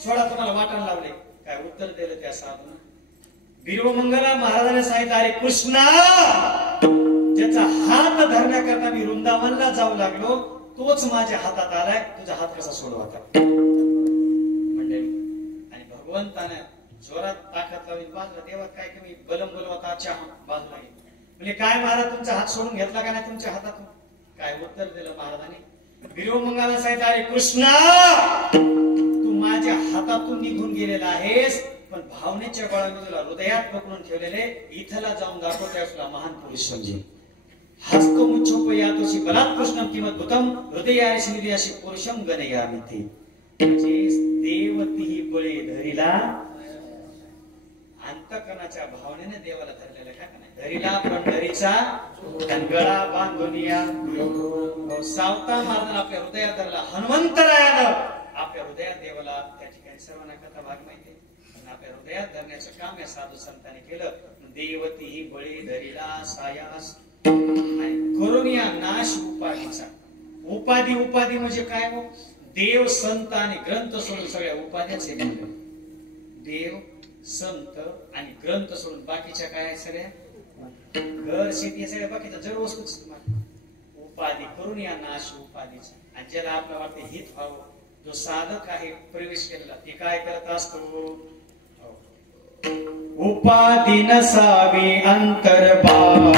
सोडा तुम्हाला वाटायला लावले. काय उत्तर दिलं त्या साधून. बिल्वमंगला महाराजांनी सांगितलं अरे कृष्णा, ज्याचा हात धरण्याकरता मी वृंदावनला जाऊ लागलो तोच माझ्या हातात आलाय, तुझा हात कसा सोडवाचा. मंडळी आणि भगवंताने जोरात ताकद लावली बाजूला देवात काय कमी बलम बोलवता चहा बाजूला गेली. म्हणजे काय महाराज तुमचा हात सोडून घेतला का नाही तुमच्या हातातून? काय उत्तर दिलं महाराजांनी? बिरोमंगाला सांगितलं, अरे कृष्णा तू माझ्या हातातून निघून गेलेला आहेस, पण भावनेच्या बळाने तुला हृदयात पकडून ठेवलेले, इथला जाऊन दाखव त्यास तुला महान पुरुष समजेल. हस्तो मुच्छोपयातोषी बलात् कृष्णम किमद्भुतम हृदयाशी हृदयाशी पुरुषम गणयामि ते. म्हणजे देवतीही बळे धरिला, अंतकरणाच्या भावनेने देवाला धरलेला का नाही धरिला, पण धरीचा गळा बांधून या सावता मारला आपल्या हृदयात धरला. हनुमंतरायानं आपल्या हृदयात देवाला त्या ठिकाणी सर्वांना कथा भाग माहिती आपल्या हृदयात धरण्याचं काम या साधू संतांनी केलं. देवतीही बळी धरिला सायास करून या नाश उपाधीचा. उपाधी म्हणजे काय हो? देव संत आणि ग्रंथ सोडून सगळ्या उपाध्याच हे म्हणलं. देव संत आणि ग्रंथ सोडून बाकीच्या काय सगळ्या घर शेती सगळ्या बाकीच्या जड वस्तूच उपाधी करून या नाश उपाधीचा. आणि ज्याला आपलं वाटते हित व्हावं, जो साधक आहे प्रवेश केलेला ते काय करत असतो? उपाधी नसावी अंतर्भाव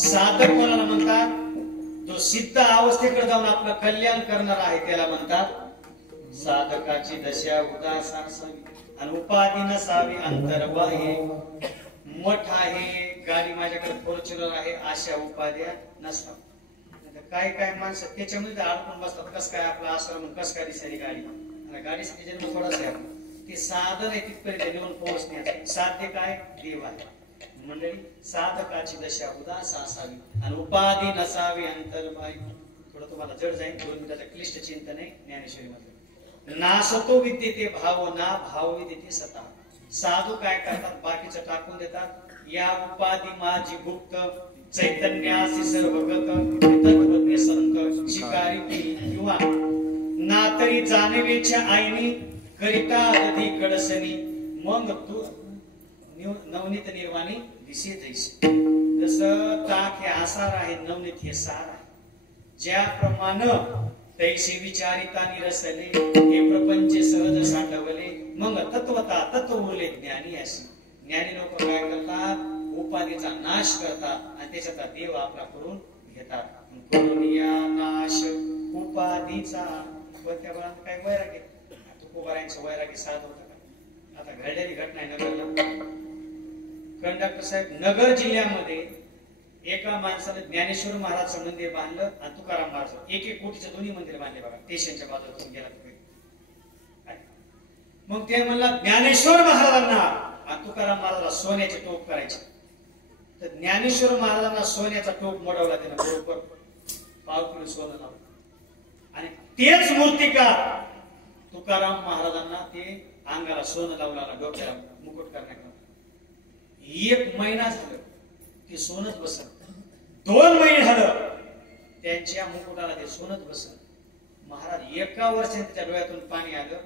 साधक कोणाला म्हणतात? जो सिद्ध अवस्थेकडे जाऊन आपलं कल्याण करणार आहे त्याला म्हणतात साधकाची दशा उदास असावी आणि उपाधी नसावी अंतर्बाह्य. मठ आहे, गाडी माझ्याकडे फॉर्च्युनर आहे, अशा उपाध्या नसतात. काय काय माणसं त्याच्यामध्ये अडकून बसतात. कस काय आपला आश्रम, कस काय दिसायली गाडी, गाडीसाठी जन्म थोडासा आहे. ते साधन आहे तिथपर्यंत नेऊन पोहोचण्याचं. साध्य काय? देव आहे. मंडळी साधकाची दशा उदास असावी आणि उपाधी नसावी अंतर्बाह्य. थोडं तुम्हाला जड जाईल, 2 मिनिटाचं क्लिष्ट चिंतन आहे ज्ञानेश्वरी मध्ये. नासतो विद्येते भाव ना भाव विद्येते सता. साधू काय करतात? बाकीचं टाकून देतात. या उपाधी माझी गुप्त चैतन्यासी सर्वगत तत्वज्ञ संत शिकारी किंवा ना तरी जाणवेच्या आईनी करिता अधी कडसनी मग तू नवनीत निर्वाणी दिसे जैसे. जसं ताक हे आसार आहे, नवनीत हे सार आहे. ज्याप्रमाणे तैसे विचारिता निरसले हे प्रपंच सहज साठवले मग तत्वता तत्व उरले ज्ञानी असे. ज्ञानी लोक काय करतात? उपाधीचा नाश करतात आणि त्याचा देव आपला करून घेतात. करून या नाश उपाधीचा. त्या बळात काय वैराग्य, तुकोबारायांचं वैराग्य साध होतं का? आता घडलेली घटना आहे नगरला. कंडक्टर साहेब, नगर जिल्ह्यामध्ये एका माणसाने ज्ञानेश्वर महाराजचं मंदिर बांधलं आणि तुकाराम महाराज 1-1 कोटीचं दोन्ही मंदिर बांधले बघा. स्टेशनच्या बाजूला गेला मग ते म्हणला ज्ञानेश्वर महाराजांना आणि तुकाराम महाराजांना सोन्याचे टोप करायचे. तर ज्ञानेश्वर महाराजांना सोन्याचा टोप मोडवला त्यानं, बरोबर 5 किलो सोनं लावलं. आणि तेच मूर्तिकार तुकाराम महाराजांना ते अंगाला सोनं लावला, डोक्याला मुकुट करण्याकरता. 1 महिना झालं ते सोनच बसत. 2 महिने झालं त्यांच्या मुकुटाला ते सोनच बसत. महाराज एका वर्षाने त्याच्या डोळ्यातून पाणी आलं.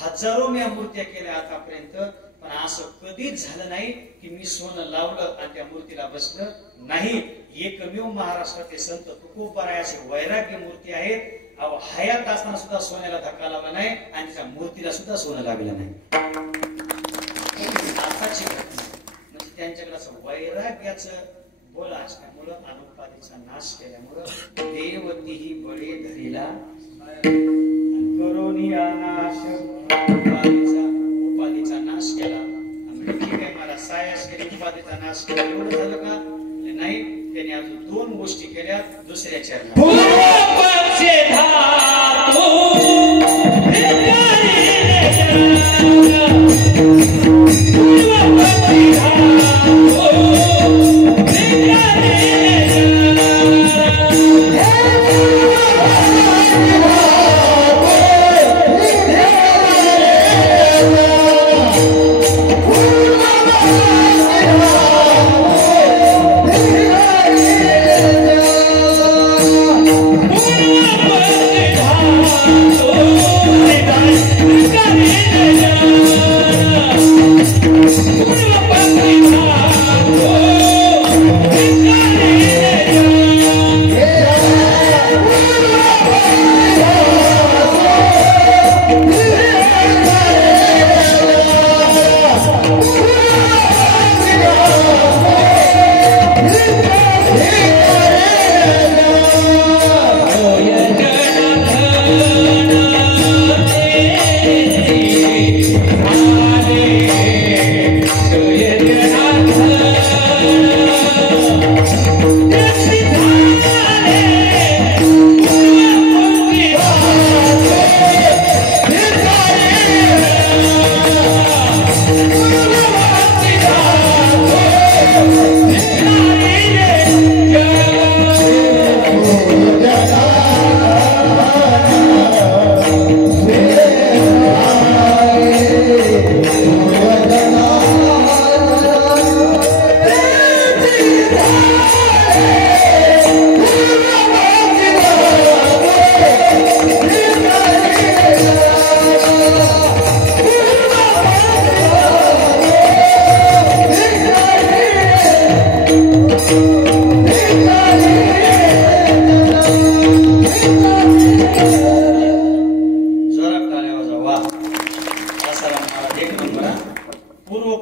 हजारो मी मूर्त्या केल्या आतापर्यंत, पण असं कधीच झालं नाही की मी सोनं लावलं आणि त्या मूर्तीला बसलं नाही. एकमेव महाराष्ट्रातले संत तुकोबाराय असे वैराग्य मूर्ती आहेत. अहो हयात असताना सुद्धा सोन्याला धक्का लावला नाही आणि त्या मूर्तीला सुद्धा सोनं लागलं नाही. आताची घटना म्हणजे त्यांच्याकडे असं वैराग्याचं बोल असल्यामुळं अनुपादीचा नाश केल्यामुळं देवतीही बळे धरीला करोनी नाश उपाधीचा नाश केला. म्हणजे ठीक आहे, मला सायास केली, उपाधीचा नाश केला, एवढं झालं का? नाही, त्याने अजून 2 गोष्टी केल्या दुसऱ्या चरणात.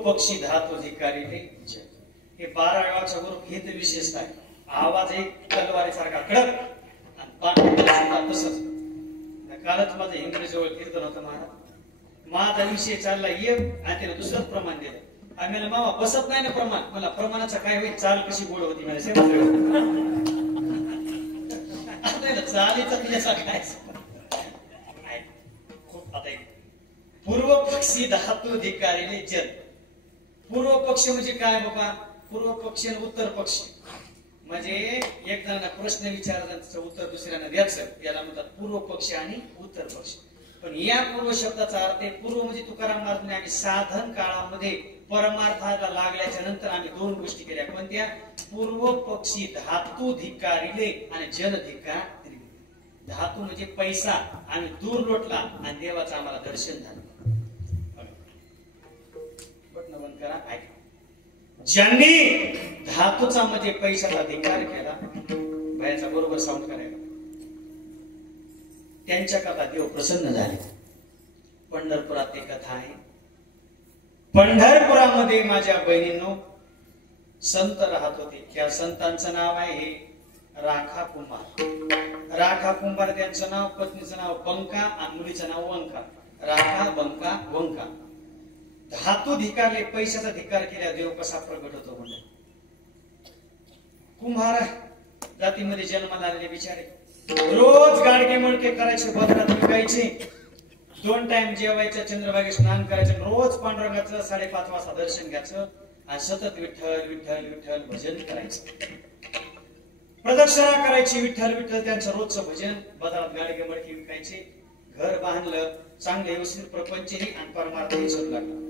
पक्षी धातू अधिकारी हे 12 ग्रुप हे तर विशेषतः आहे. आवाज एक तलवारीसारखा कडक आणि पाठ तसंच. कालच माझं इंग्रजीजवळ कीर्तन होतं महाराज. माझा विषय चालला ये आणि त्याला दुसरंच प्रमाण दिलं. आम्ही मामा बसत नाही ना प्रमाण. मला प्रमाणाचं काय होईल, चाल कशी गोड होती मला चालीचा तिच्यासा काय. खूप आता पूर्व पक्षी धातू अधिकारी जल. पूर्व पक्ष म्हणजे काय बाबा? पूर्व पक्ष आणि उत्तर पक्ष म्हणजे एक जणांना प्रश्न विचारला त्याचं उत्तर दुसऱ्यांना द्यायचं, याला म्हणतात पूर्व पक्ष आणि उत्तर पक्ष. पण या पूर्व शब्दाचा अर्थ आहे पूर्व म्हणजे तुकाराम महाराजांनी आम्ही साधन काळामध्ये परमार्थाला लागल्याच्या नंतर आम्ही 2 गोष्टी केल्या. कोणत्या? पूर्व पक्षी धातू धिक्कारिले आणि जन धिक्कारिले. धातू म्हणजे पैसा आम्ही दूर लोटला आणि देवाचं आम्हाला दर्शन झालं. बंद करा. ज्यांनी धातूचा म्हणजे पैशाचा धिक्कार केला, बायाचा बरोबर साऊंड करायला, त्यांच्या कथा देव प्रसन्न झाले. पंढरपुरात एक कथा आहे. पंढरपुरामध्ये माझ्या बहिणींनो संत राहत होते. त्या संतांचं नाव आहे राखा कुंभार. राखा कुंभार त्यांचं नाव, पत्नीचं नाव बंका आणि मुलीचं नाव वंका. राखा बंका वंका. धातू धिकारले, पैशाचा धिकार केला, देव कसा प्रगट होतो म्हणजे. कुंभार जातीमध्ये जन्माला आलेले बिचारे रोज गाडगे मळके करायचे, भद्रात विकायचे, 2 टाइम जेवायचं, चंद्रभागेत स्नान करायचं, रोज पांडुरंगाचं 5:30 वाजता दर्शन घ्यायचं आणि सतत विठ्ठल विठ्ठल विठ्ठल भजन करायचं. प्रदक्षिणा करायची, विठ्ठल विठ्ठल त्यांचं रोजचं भजन. बाजारात गाडगे मळके विकायचे, घर बांधलं, चांगले व्यवस्थित प्रपंचही आणि परमार्थही करू लागला.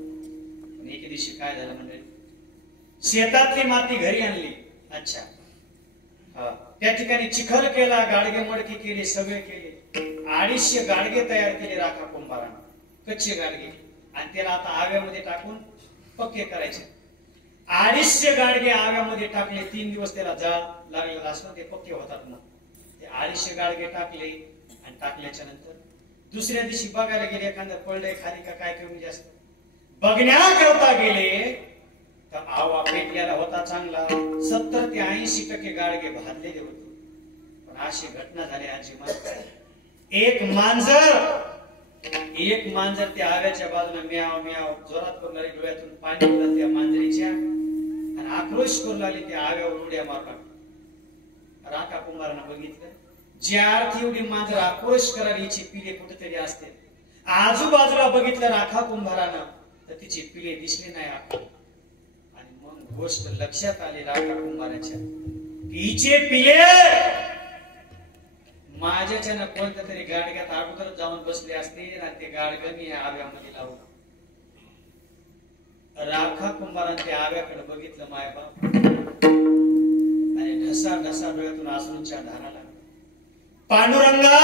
एके दिवशी काय झालं म्हणजे शेतातली माती घरी आणली. अच्छा, त्या ठिकाणी चिखल केला, गाडगे मडके केले, सगळे केले. 250 गाडगे तयार केले राखा कुंभाराने, कच्चे गाडगे. आणि त्याला आता आव्यामध्ये टाकून पक्के करायचे. 250 गाडगे आव्यामध्ये टाकले. 3 दिवस त्याला जाळ लागलेला असलं ते पक्के होतात. मग ते 250 गाडगे टाकले आणि टाकल्याच्या नंतर दुसऱ्या दिवशी बघायला गेले, एखादं पडलंय खाली का काय कमी जास्त. बघण्याकरता गेले तर आवा पेटलेला होता मोठा चांगला 70 ते 80% गाडगे भाजलेले होते. पण अशी घटना झाली आजी माता. एक मांजर त्या आव्याच्या बाजूने म्याव म्याव जोरात करून लागली, डोळ्यातून पाणी उडत त्या मांजरीच्या आणि आक्रोश करू लागली. त्या आव्यावर उड्या मारू लागली. राखा कुंभारानं बघितलं, ज्या अर्थी एवढी मांजर आक्रोश करायला हिची पिले कुठेतरी असते. आजूबाजूला बघितलं राखा कुंभारानं तर तिची पिले दिसली नाही. आणि मग गोष्ट लक्षात आली राखा कुंभाराच्या, हिचे पिले माझ्याच्यानं कोणत्या तरी गाडग्यात अगोदर जाऊन बसले असतील आणि ते गाडगं मी आव्यामध्ये लावू. राखा कुंभारानं त्या आव्याकडे बघितलं मायबाप आणि ढसा ढसा डोळ्यातून अश्रूंच्या धारा लागल्या. पांडुरंगा,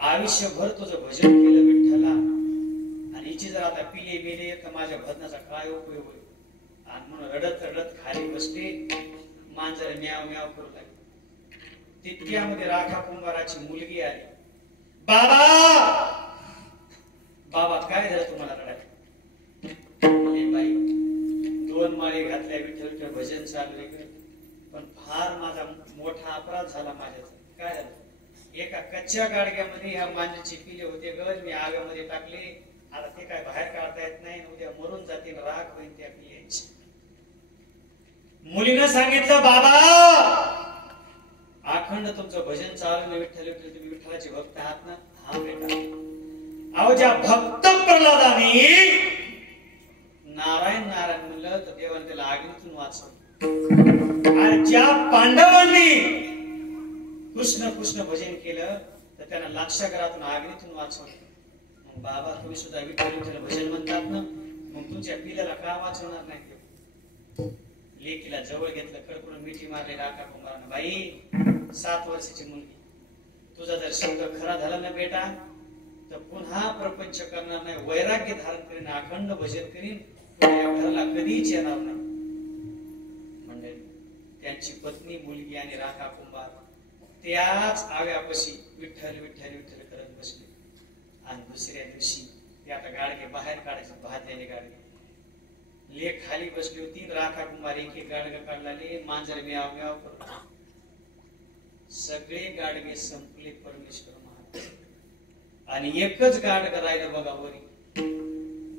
आयुष्यभर तुझं भजन केलं विठ्ठला आणि हिची जर आता पिले मेले तर माझ्या भजनाचा काय उपयोग होईल. आणि म्हणून रडत रडत खाली बसले. मांजर म्याव म्याव करू लागली. तितक्यामध्ये राखा कुंभाराची मुलगी आली. बाबा बाबा काय झालं तुम्हाला रडायला? बाई 2 माळे घातल्या, विठ्ठल विठ्ठल भजन चालू आहे, पण फार माझा मोठा अपराध झाला माझ्याचा. काय झालं? एका कच्च्या गाडग्यामध्ये ह्या मांजरीची पिले होते गज मी आव्यामध्ये टाकले. आता ते काय बाहेर काढता येत नाही, उद्या मरून जातील, राख होईल त्या पिल्याची. मुलीनं सांगितलं, बाबा अखंड तुमचं भजन चालू आहे, विठ्ठल विठ्ठल, तुम्ही विठ्ठलाचे भक्त आहात ना? हा बेटा. अहो ज्या भक्त प्रल्हादाने नारायण नारायण म्हणलं तर देवाने त्याला आगीतून वाचवलं. आणि ज्या पांडवांनी कृष्ण कृष्ण भजन केलं तर त्यांना लाक्षागृहातून आग्नीतून वाचवलं. मग बाबा तुम्ही सुद्धा विठ्ठल विठ्ठल भजन म्हणतात ना, मग तुमच्या पिल्याला का वाचवणार नाही? लेकीला जवळ घेतलं, कडकडून मिठी मारली राखा कुंभारानं. बाई 7 वर्षाची मुलगी, तुझा जर शब्द खरा झाला ना बेटा तर पुन्हा प्रपंच करणार नाही, वैराग्य धारण करीन, अखंड भजन करीन, या घराला कधीच येणार नाही. मंडळी, त्यांची पत्नी मुलगी आणि राखा कुंभार त्याच आव्यापाशी विठ्ठल विठ्ठल विठ्ठल करत बसले. आणि दुसऱ्या दिवशी ते आता गाडगे बाहेर काढायचे, भाजलेले गाडगे. लेख खाली बसली होती, राखा कुंभार एक एक गाडगं काढलाले, मांजर म्याव म्याव करत. सगळे गाडगे संपले परमेश्वर महाराज. आणि एकच गाडगं राहिलं बघा वरी.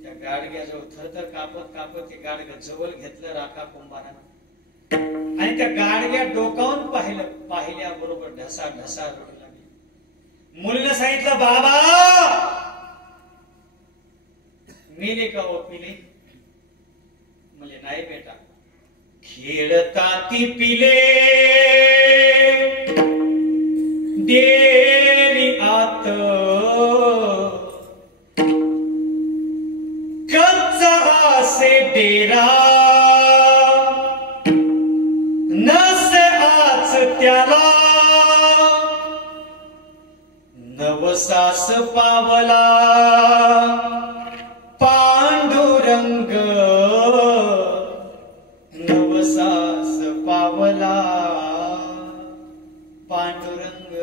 त्या गाडग्याजवळ थरथर कापत कापत ते गाडगं जवळ घेतलं राखा कुंभारानं आणि त्या गाडग्या डोकावून पाहिल्या बरोबर ढसा ढसा रडू लागली. मुलीनं सांगितलं, बाबा मेले का ओ पिले? म्हणजे नाही बेटा, खेळता ती पिले देरी आत कच्चा असे डेरा नसे आज त्याला नवसास पावला पांडुरंग नवसास पावला पांडुरंग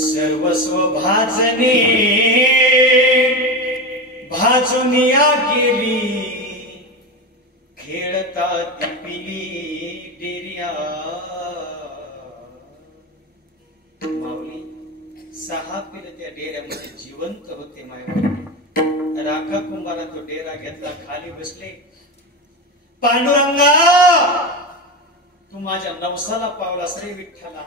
सर्वस्व भाजने भाजुनिया गेली खेळता ती पिली डेरिया. माऊली 6 पिलं त्या डेऱ्यामध्ये जिवंत होते. माय राखा कुंभारा तो डेरा घेतला, खाली बसले. पांडुरंगा तू माझ्या नवसाला पावला श्री विठ्ठला.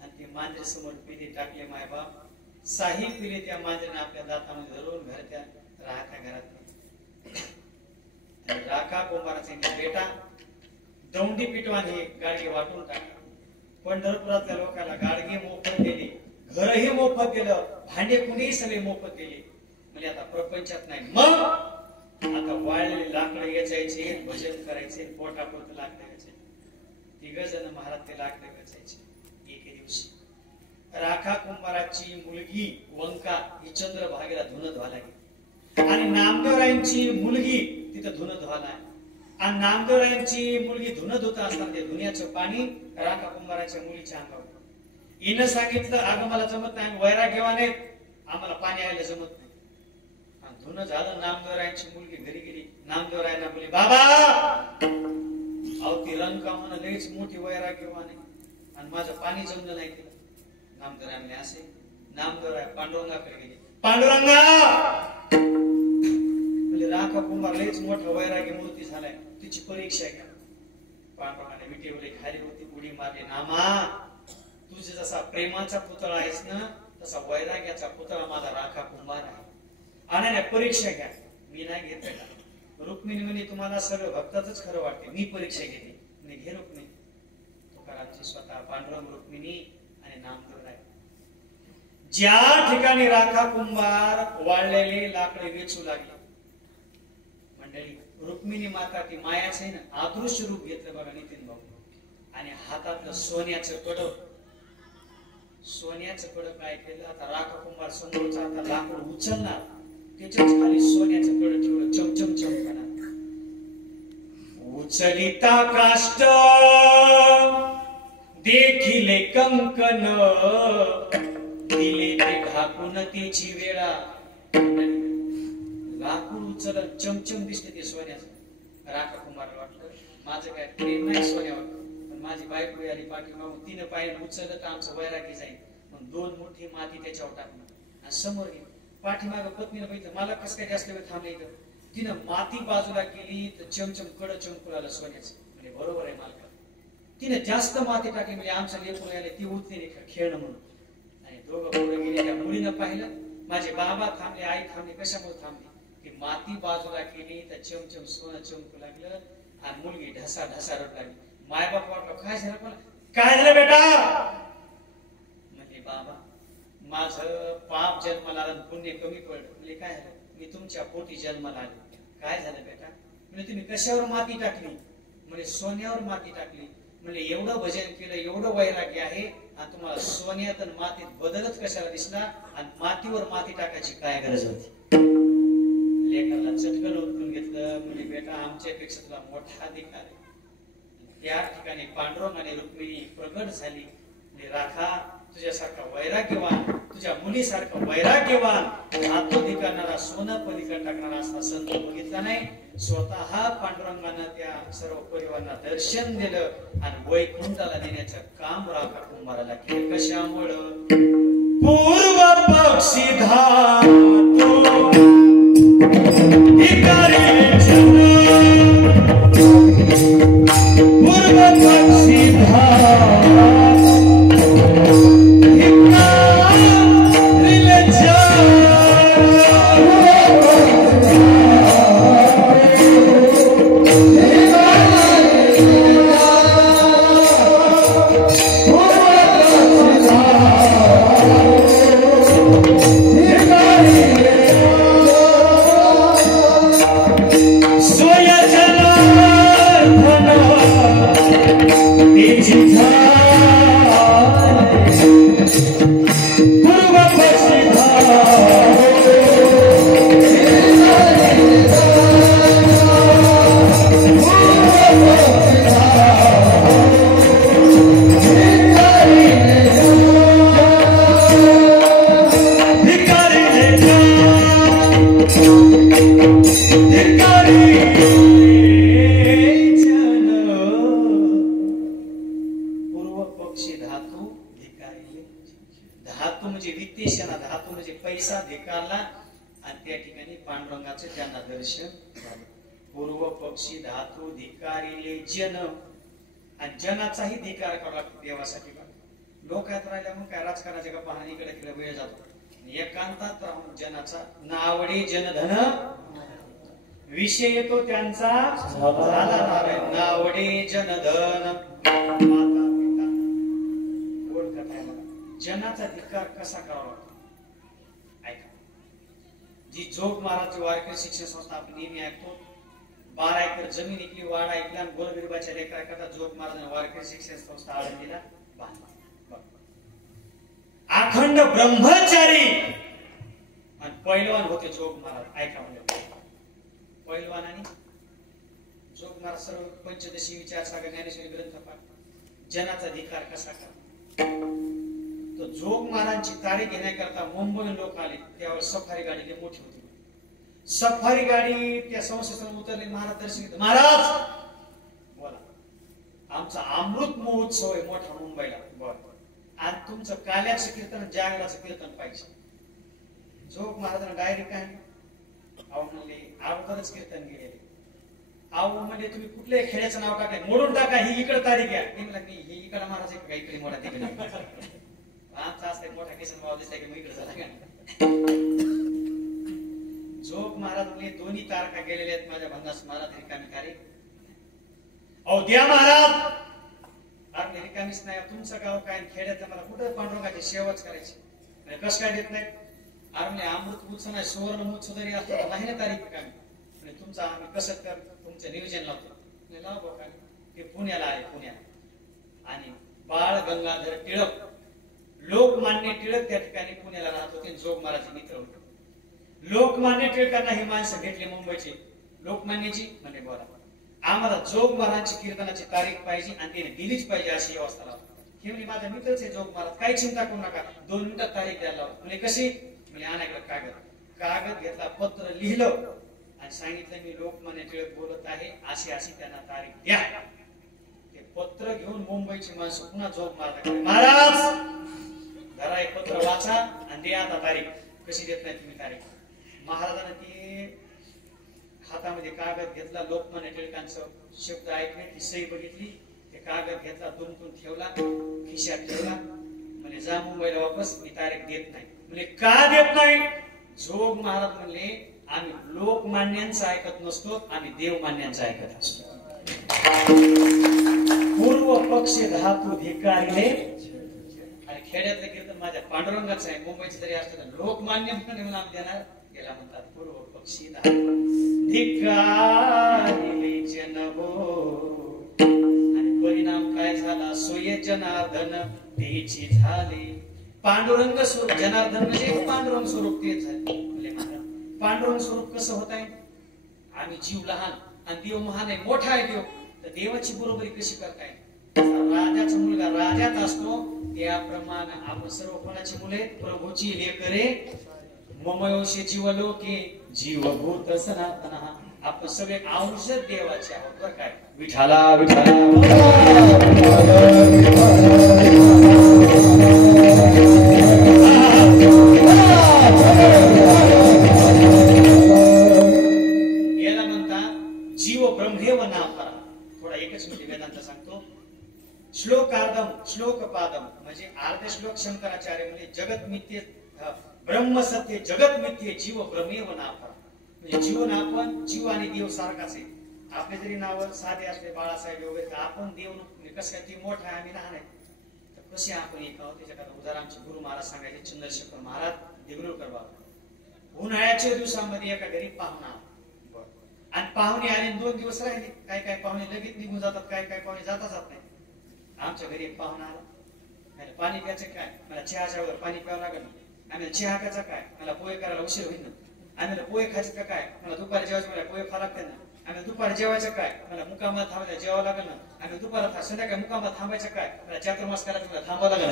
आणि ती मांजरी समोर पिली टाकले. मायबाप 6 पिले त्या मांजरीने आपल्या दातामध्ये धरून घरच्या राहत्या घरात. राखा कुंभाराचे बेटा दौंडी पिटवाने गाडगे वाटून टाकला. पंढरपुरातल्या लोकांना गाडगे मोफत दिले, घरही मोफत दिलं, भांडे कुणीही सगळे मोफत दिले. म्हणजे आता प्रपंचात नाही. मग आता वाळलेले लाकडं वेचायचे, भजन करायचे, पोटापुरतं लाकडं वेचायचे. 3 जण महाराज ते लाकडं वेचायचे. एके दिवशी राखा कुंभाराची मुलगी वंका ही चंद्रभागेला धुणं धुवायला गेली आणि नामदेवरायांची मुलगी तिथं धुणं धुवायला आहे. आणि नामदेवरायांची मुलगी धुणं धुता असताना ते धुण्याचं पाणी राखा कुंभाराच्या मुलीच्या अंगावर. हिनं सांगितलं, अगं मला जमत नाही, वैराग्यवान आहेत, आम्हाला पाणी यायला जमत नाही. आणि धुणं झालं, नामदेवरायांची मुलगी घरी गेली. नामदेवरायांना बोले बाबा अहो ती रंका म्हणा लईच मोठी वैराग्यवान आहे आणि माझं पाणी जमलं नाही तिला. नामदेवरायांनी असे नामदेवराय पांडुरंगाकडे गेले. पांडुरंगा म्हणजे राखा कुंभार लईच मोठा वैराग्य मूर्ती झालाय, तिची परीक्षा घ्या. पांडुरंगाने विटेवले खाली होती उडी मारली. नामा तुझे जसा प्रेमाचा पुतळा आहेस ना तसा वैराग्याचा पुतळा माझा राखा कुंभार आहे. आणि परीक्षा घ्या. मी नाही घेतलं का? रुक्मिणी म्हणे तुम्हाला सगळं भक्ताच खरं वाटते, मी परीक्षा घेते. मी घे रुक्मिणी. तुकारामची स्वतः पांडुरंग रुक्मिणी आणि नामदेवराय ज्या ठिकाणी राखा कुंभार वाळलेले लाकडे वेचू लागले. मंडळी रुक्मिणी माता ती मायाच आहे ना, अदृश्य रूप घेतलं बघा नितीन भाऊ. आणि हातातलं सोन्याचं कडं काय केलं, आता राखा कुंभार समोरचा आता लाकूड उचलणार, त्याच्याच खाली सोन्याचं कडं ठेवलं, चमचम चमकणार. उचलिता काष्ट देखिले कंकण, दिले ते ढाकून तिची वेळा. लाकूड उचलत चमचम दिसते ते सोन्याचं. राखा कुंभारला वाटलं माझं काय प्रेम नाही सोन्यावर, पण माझी बायको आली पाठीमागून, तिनं पाहिलं उचललं तर आमचं वैरागी जाईल. मग 2 मुठी माती त्याच्यावर टाकणार आणि समोर गेली. पाठीमाग पत्नीला बघितलं मला कसं काय जास्त वेळ थांबले इथं. तिनं माती बाजूला केली तर चमचम कडं चमकू लागलं सोन्याचं. म्हणजे बरोबर आहे मालका, तिने जास्त माती टाकली म्हणजे आमचं लेकरू आले ती उठली खेळणं म्हणून. आणि दोघं पुढे गेले. त्या मुलीनं पाहिलं माझे बाबा थांबले, आई थांबली, कशामुळे थांबली? ती माती बाजूला केली तर चमचम सोनं चमकू लागलं आणि मुलगी ढसा ढसा रडू लागली. मायबाप वाटलं काय झालं, पण काय झालं बेटा? म्हणजे बाबा माझं पाप जन्माला आलं, पुण्य कमी पडलं. म्हणजे काय झालं? मी तुमच्या पोटी जन्माला आले. काय झालं बेटा? म्हणजे तुम्ही कशावर माती टाकली? म्हणजे सोन्यावर माती टाकली. म्हणजे एवढं भजन केलं, एवढं वैराग्य आहे आणि तुम्हाला सोन्यात आणि मातीत बदलच कशाला दिसला? आणि मातीवर माती टाकायची काय गरज होती? लेकराला चटकन उचलून घेतलं. म्हणजे बेटा आमच्यापेक्षा तुला मोठा अधिकार आहे. त्या ठिकाणी पांडुरंग आणि रुक्मिणी प्रगट झाली. म्हणजे राखा तुझ्यासारखा वैराग्यवान, तुझ्या मुलीसारखा वैराग्यवान, हातोदी करणारा, सोनं पलीकडे टाकणारा असा संत बघितला नाही. स्वतः पांडुरंगानं त्या सर्व परिवारांना दर्शन दिलं आणि वैकुंठाला नेण्याचं काम राखा कुंभाराला केलं. कशामुळं? पूर्व पक्षी धातो धिकारी जन, पूर्व पक्षी धातो जन. आणि जनाचाही धिकार करावा लागतो देवासाठी. लोक यात राहिल्या मग काय राजकारणाच्या गप्पा हानीकडे तिला वेळ जातो. एकांतात राहून जनाचा नावडे जनधन विषय येतो त्यांचा झाला नावडे जनधन. गोड कथा आहे बघा. जनाचा धिकार कसा करावा लागतो ऐका. जी जोग महाराजची वारकरी शिक्षण संस्था आपण नेहमी ऐकतो. 12 एकर जमीन इकली, वाडा ऐकला आणि गोरगरिबाच्या लेकराकरता जोग महाराज वारकरी शिक्षण संस्था आळंदीला बांधली. अखंड ब्रह्मचारी आणि पैलवान होते जोग महाराज. ऐका म्हणजे पैलवान आणि जोग महाराज सर्व पंचदशी विचार सागर ज्ञानेश्वरी ग्रंथ पाठ. जनाचा धिकार कसा करा? तो जोग महाराजांची तारीख घेण्याकरता मुंबई लोक आले. त्यावेळेस सफारी गाडी मोठी होती. सफारी गाडी त्या संस्थेतून उतरली, महाराज दर्शन घेतलं. महाराज बोला, आमचा अमृत महोत्सव आहे मोठा मुंबईला. बरं, आणि तुमचं काल्याचं कीर्तन जागराचं कीर्तन पाहिजे. जोग महाराजांना डायरेक्ट काय अहो म्हणले, अगोदरच कीर्तन गेलेले. अहो म्हणजे तुम्ही कुठल्याही खेड्याचं नाव टाकले, मोडून टाका, ही इकडे तारीख घ्या. मी म्हणला मी ही इकडे महाराज आहे का इकडे मोठा तिकडे आमचा असं मोठा किसन भाव दिसला की मग इकडे झाला का. जोग महाराज म्हणले दोन्ही तारखा गेलेल्या आहेत माझ्या भन्नास महाराज रिकामी तारीख. अहो द्या महाराज. अरे रिकामीच नाही, तुमचं गाव काय खेड्यात मला कुठं पांडुरंगाची सेवाच करायची, कस काय देत नाही. अरे म्हणजे अमृत महोत्सव नाही, सुवर्ण महोत्सव जरी असतो नाही ना तारीख रिकामी. म्हणजे तुमचं आम्ही कसं कर तुमचं नियोजन लावतो. लाव बघा, ते पुण्याला आहे, पुण्याला. आणि बाळ गंगाधर टिळक, लोकमान्य टिळक त्या ठिकाणी पुण्याला राहत होते. जोग महाराज मित्र होते. लोकमान्य टिळकांना ही माणसं भेटली मुंबईची. लोकमान्यजी म्हणजे बोला, आम्हाला जोग महाराजांची कीर्तनाची तारीख पाहिजे आणि त्याने दिलीच पाहिजे अशी व्यवस्था लावतो. हे म्हणजे माझा मित्रच आहे जोग महाराज, काही चिंता करू नका, 2 मिनिटात तारीख द्यायला लावतो. म्हणजे कशी म्हणजे आणायला कागद घेतला, पत्र लिहिलं आणि सांगितलं मी लोकमान्य टिळक बोलत आहे, अशी अशी त्यांना तारीख द्या. ते पत्र घेऊन मुंबईची माणसं पुन्हा जोग महाराज, महाराज धरा एक पत्र वाचा आणि द्या आता तारीख. कशी देत नाही तुम्ही तारीख. महाराजांना ती हातामध्ये कागद घेतला, लोकमान्य टिळकांचं शब्द ऐकले, ती सही बघितली, ते कागद घेतला, दुमटून ठेवला, खिशात ठेवला. म्हणजे जा मुंबईला वापस, मी तारीख देत नाही. म्हणजे का देत नाही. जोग महाराज म्हणले आम्ही लोकमान्यांचं ऐकत नसतो, आम्ही देवमान्यांचं ऐकत असतो. पूर्व पक्ष धातू धिकारिले. आणि खेड्यातलं कीर्तन माझ्या पांडुरंगाचं आहे, मुंबईचं जरी असलं तर लोकमान्य म्हणून आम्ही देणार. याला म्हणतात पूर्व पक्षी धिकारिले जन हो. आणि परिणाम काय झाला, सोय जनार्दन तेची झाले. पांडुरंग स्वरूप जनार्दन म्हणजे पांडुरंग स्वरूप तेच झाले. पांडुरंग स्वरूप कसं होत आहे. आम्ही जीव लहान आणि देव महान आहे, मोठा आहे देव. तर देवाची बरोबरी कशी करताय. राजाचा मुलगा राजात असतो, त्याप्रमाणे आपण सर्व कोणाची मुले प्रभूची लेकरे. ममयोषे जीवलोके जीवभूत सनातन. आपण सगळे अंश देवाचे आहोत. बरं काय विठाला विठाला याला म्हणतात जीव ब्रह्मेव नापरा. थोडा एकच मिनिट वेदांत सांगतो. श्लोकार्धम श्लोकपादम म्हणजे अर्ध श्लोक शंकराचार्य म्हणजे जगत मिथ्ये ब्रह्म सत्य जगत मिथ्ये जीव ब्रह्मेव नापरा. म्हणजे जीवन आपण जीव आणि देव सारखाच आहे. आपले जरी नाव साधे असले बाळासाहेब वगैरे तर आपण देव कसं काय, ती मोठा आहे आम्ही लहान आहे. तर कसे आपण एक आहोत. त्याच्याकरता उदाहरण आमचे गुरु महाराज सांगायचे, चंद्रशेखर महाराज देगलूरकर बाबा. उन्हाळ्याच्या दिवसामध्ये एका घरी पाहुणा आणि पाहुणे आले 2 दिवस राहिले. काय काय पाहुणे लगेच निघून जातात, काय काय पाहुणे जात नाही. आमच्या घरी एक पाहुणा आला, पाणी प्यायचं काय, मला चहाच्या वगैरे पाणी प्यावं लागेल. आम्हाला चहा प्यायचा काय, मला पोहे करायला उशीर होईल ना. आम्हाला पोहे खायचं का काय, मला दुपारी जेवायचं, मला पोहे खावं लागते ना. आम्हाला दुपारी जेवायचं काय, मला मुकामात थांबायला जेवावं लागेल ना. आम्ही दुपारात संध्याकाळी मुकामात थांबायचं काय, मला चातुर्मास करायचं, मला थांबावं लागेल.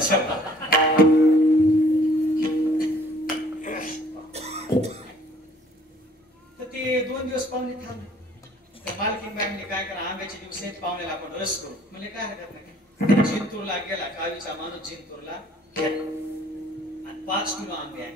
तर ते 2 दिवस पाहुणे थांबले. तर मालकीन बाईंनी काय करा, आंब्याचे दिवस आहेत, पाहुण्याला आपण रस करू. म्हणजे काय हरकत नाही. जिंतूरला गेला, गावीचा माणूस जिंतूरला आणि 5 किलो आंबे आहे.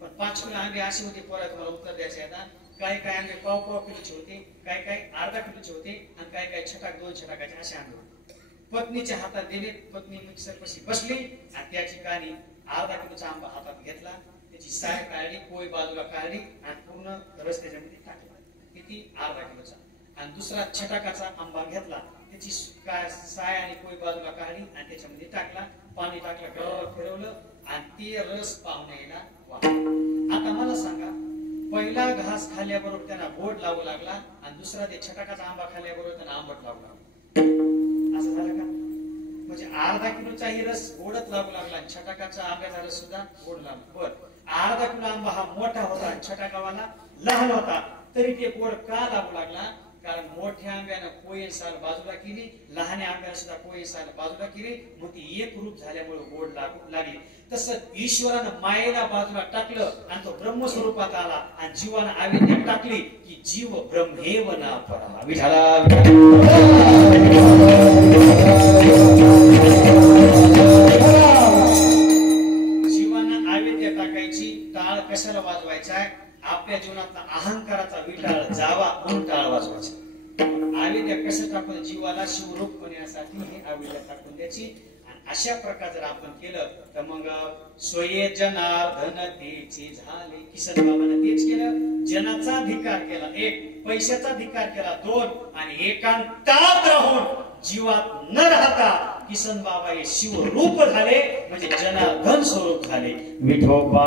पण 5 किलो आंबे असे होते, पोरा तुम्हाला उत्तर द्यायचे आता. काही काही आंबे पाव किलोचे होते, काही काही अर्धा किलोचे होते आणि काही काही छटाक 2 छटाकाचे असे आंबे होते. पत्नीच्या हातात दिले, पत्नी मिक्सर पशी बसली आणि त्या ठिकाणी अर्धा किलोचा आंबा हातात घेतला, त्याची साय काढली, पोळी बाजूला काढली आणि पूर्ण रस त्याच्यामध्ये टाकला. किती, अर्धा किलोचा. आणि दुसरा छटाकाचा आंबा घेतला, त्याची साय आणि पोळी बाजूला काढली आणि त्याच्यामध्ये टाकला, पाणी टाकलं, गरम फिरवलं आणि ते रस पाहुण्याला वाटला. आता मला सांगा, पहिला घास खाल्ल्याबरोबर त्यांना गोड लागू लागला आणि दुसरा ते छटाकाचा आंबा खाल्ल्याबरोबर त्यांना आंबट लागू लागला. असं झालं का. म्हणजे अर्धा किलोचाही रस गोडच लागू लागला आणि छटाकाचा आंब्याचा रस सुद्धा गोड लागला. बर, अर्धा किलो आंबा हा मोठा होता आणि छटाकावाला लहान होता, तरी ते गोड का लागू लागला. कारण मोठ्या आंब्यानं पोहे कोळी साल बाजूला केली, लहान आंब्याला सुद्धा कोळी साल बाजूला केली, मग ती एक रूप झाल्यामुळे गोड लागली. तसं ईश्वरानं मायेला बाजूला टाकलं आणि तो ब्रह्मस्वरूपात आला आणि जीवानं आविद्या टाकली की जीव ब्रह्मेव ना परा. विठाला जीवानं आविद्या टाकायची, टाळ कशाला वाजवायचा आहे? आपल्या जीवनातला अहंकाराचा विटाळ जावा म्हणून टाळ वाजवायचा. आविद्या कसं टाकून? जीवाला शिवरूप होण्यासाठी हे आविद्या टाकून द्यायची. अशा प्रकारे जर आपण केलं तर मग सोये जनार्दन तेची झाले. किसन बाबाने तेच केलं. जनाचा अधिकार केला एक, पैशाचा अधिकार केला दोन, आणि एकांतात राहून जीवात न राहता किसन बाबा हे शिवरूप झाले, म्हणजे जनार्दन स्वरूप झाले. विठोबा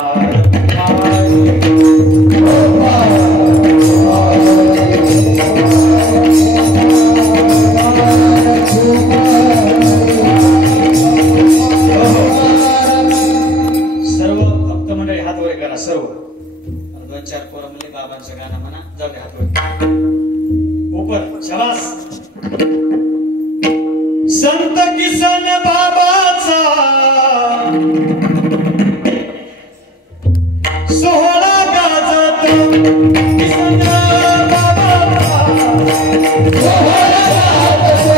सर्व 2-4 पोरं म्हणले बाबांचं गाणं म्हणा, जाऊ दे हात ऊपर शाबास. संत किसन बाबाचा सोहळा गाजतो, किसन बाबाचा सोहळा गाजतो,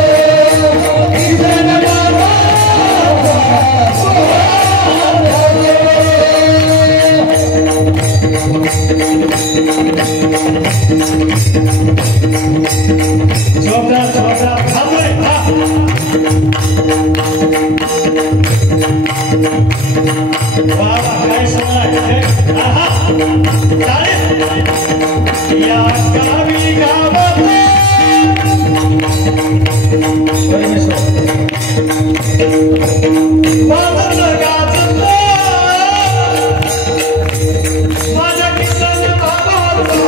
किसन बाबाचा सोहळा गाजतो. जोरदार जोरदार थांबले. बाबा काय सांगणार? या गावी गावात बाबाचं गाजत माझ्या किसन बाबाचा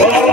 Oh,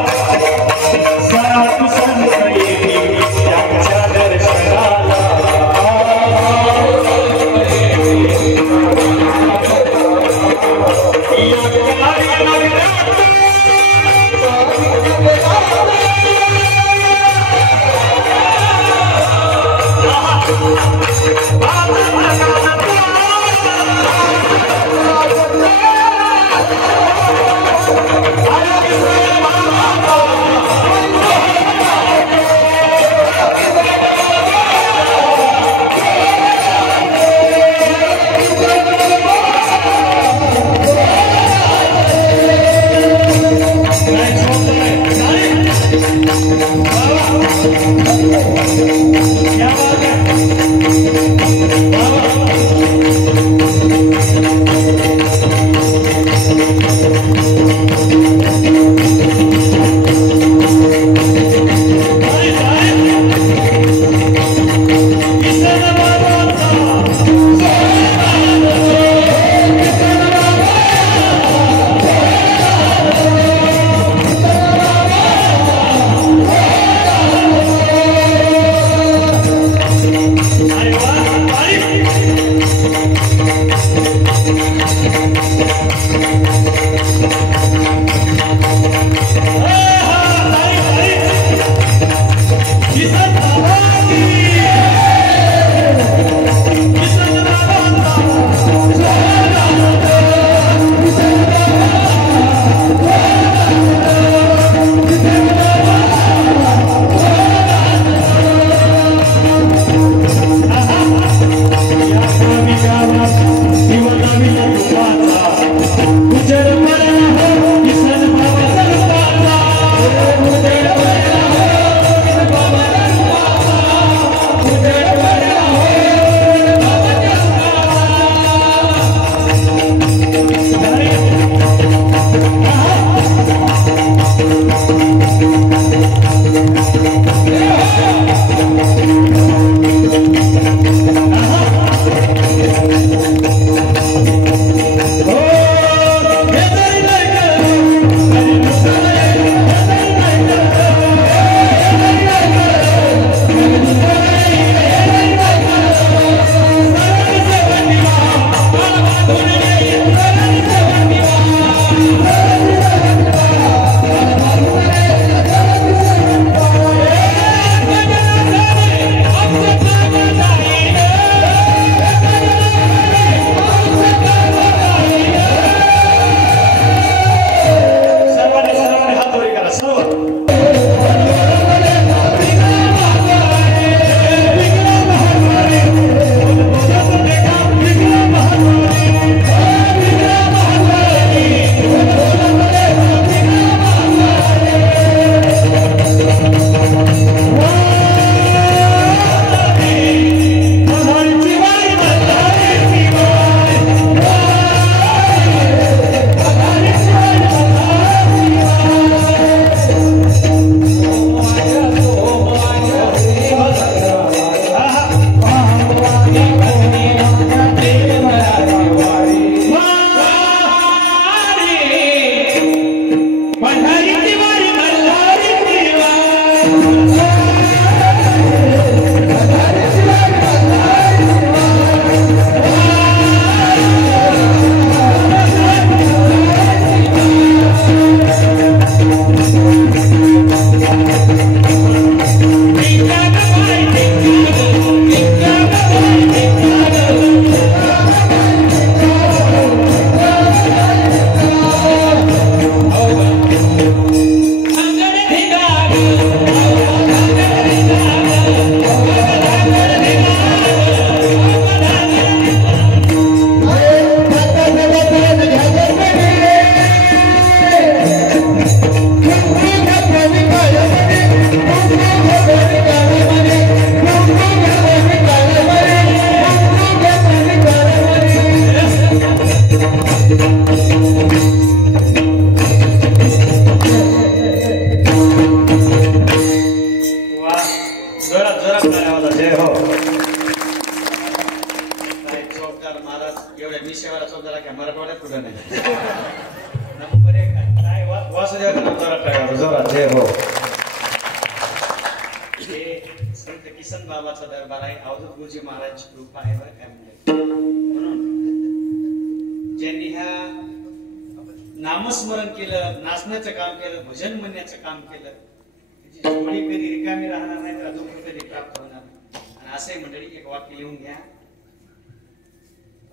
वा जोरात जोरात टाळ्या वाजवा. जय हो. काय चौकदार महाराज एवढ्या मिशेवाला चौकदार काय मराठवाड्यात कुठं नाही. नंबर एक काय वासुदेव जोरात टाळ्या वाजवा. जोरात. जय हो. हे संत किसन बाबाचा दरबार आहे. अवधूत गुरुजी महाराजची कृपा आहे बरं काय म्हणजे. म्हणून ज्यांनी ह्या नामस्मरण केलं, नाचण्याचं काम केलं, भजन म्हणण्याचं काम केलं, त्याची जोडी कधी रिकामी राहणार नाही, त्याला दुःख कधी प्राप्त होणार नाही. आणि असे मंडळी एक वाक्य लिहून घ्या.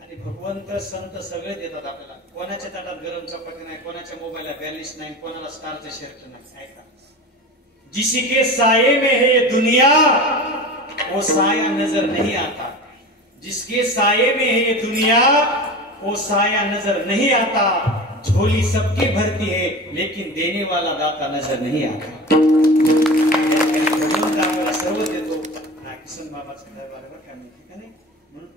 आणि भगवंत संत सगळे देतात आपल्याला. कोणाच्या ताटात गरम चपाती नाही, कोणाच्या मोबाईलला बॅलेन्स नाही, कोणाला स्टारचं शर्ट नाही. ऐका, जिसी के साये में है ये दुनिया वो साया नजर नहीं आता. जिसके साये में है ये दुनिया वो साया नजर नहीं आता. झोली सबकी भरती है लेकिन देने वाला दाता नजर नहीं आता. भगवंत आम्हाला सर्व देतो. हा किसन बाबाचा दरबार बरं का नाही. म्हणून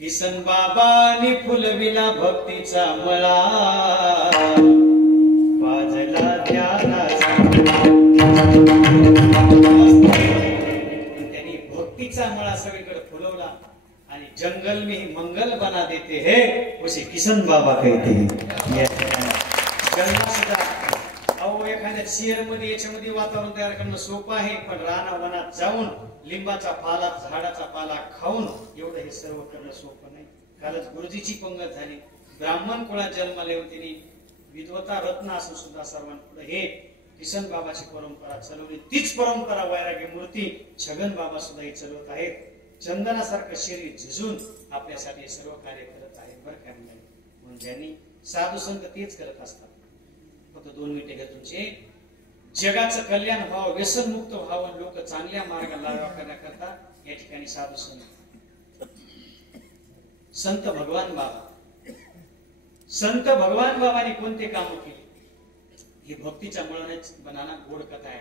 किसन बाबांनी फुलविला भक्तीचा मळा, वाजला ध्यानाचा. त्यांनी भक्तीचा मळा सगळीकडे फुलवला. आणि जंगल में मंगल बना देते हैं उसे किसन बाबा कहते हैं. जंगल सुद्धा अहो एखाद्या शेअर मध्ये याच्यामध्ये वातावरण तयार करणं सोपं आहे, पण रानावनात जाऊन लिंबाचा पाला, झाडाचा पाला खाऊन एवढं हे सर्व करणं सोपं नाही. कालच गुरुजीची पंगत झाली. ब्राह्मण कुळात जन्माला येऊन त्यांनी विद्वता रत्न असून सुद्धा सर्वांपुढे हे किसन बाबाची परंपरा चालवली. तीच परंपरा वैराग्य मूर्ती छगन बाबा सुद्धा हे चालवत आहेत. चंदनासारखं शरीर झिजून आपल्यासाठी हे सर्व कार्य करत आहेत बरं काय म्हणून. म्हणून ज्यांनी साधू संत तेच करत असतात. फक्त 2 मिनिटे घ्या तुमचे. जगाचं कल्याण व्हावं, व्यसनमुक्त व्हावं, लोक चांगल्या मार्गाला करण्याकरता या ठिकाणी साधू संत. संत भगवान बाबा, संत भगवान बाबांनी कोणते काम केले हे भक्तीच्या मुळानेच बनाना गोड कथा आहे.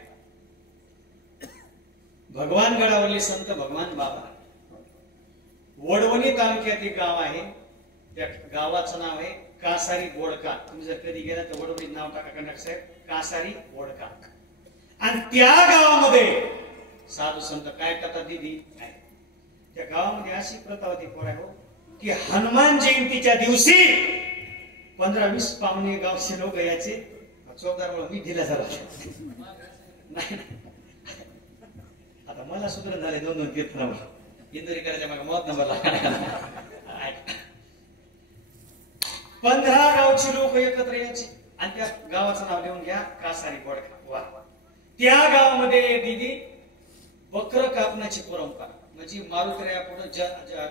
भगवान गडावरले संत भगवान बाबा, वडवणी तालुक्यात एक गाव आहे. त्या गावाचं नाव आहे कासारी बोडका. तुम्ही जर कधी गेला तर वडवणी नाव टाका कंडक्टर साहेब, कासारी बोडका. आणि त्या गावामध्ये साधू संत काय करतात दिदी, त्या गावामध्ये अशी प्रथा होती पोरा हो की हनुमान जयंतीच्या दिवशी 15-20 पाहुणे गावचे लोक यायचे. चौकदार मी दिला झाला नाही. आता मला सुधरण झाले 2-2 कीर्तनावर इंदुरी करायच्या मग मौत नंबर लागला. 15 गावची लोक एकत्र यायचे आणि त्या गावाचं नाव लिहून घ्या कासारी बोडका. वा. त्या गावामध्ये दिदी बकर कापण्याची परंपरा म्हणजे मारुतऱ्या पुढे ज्या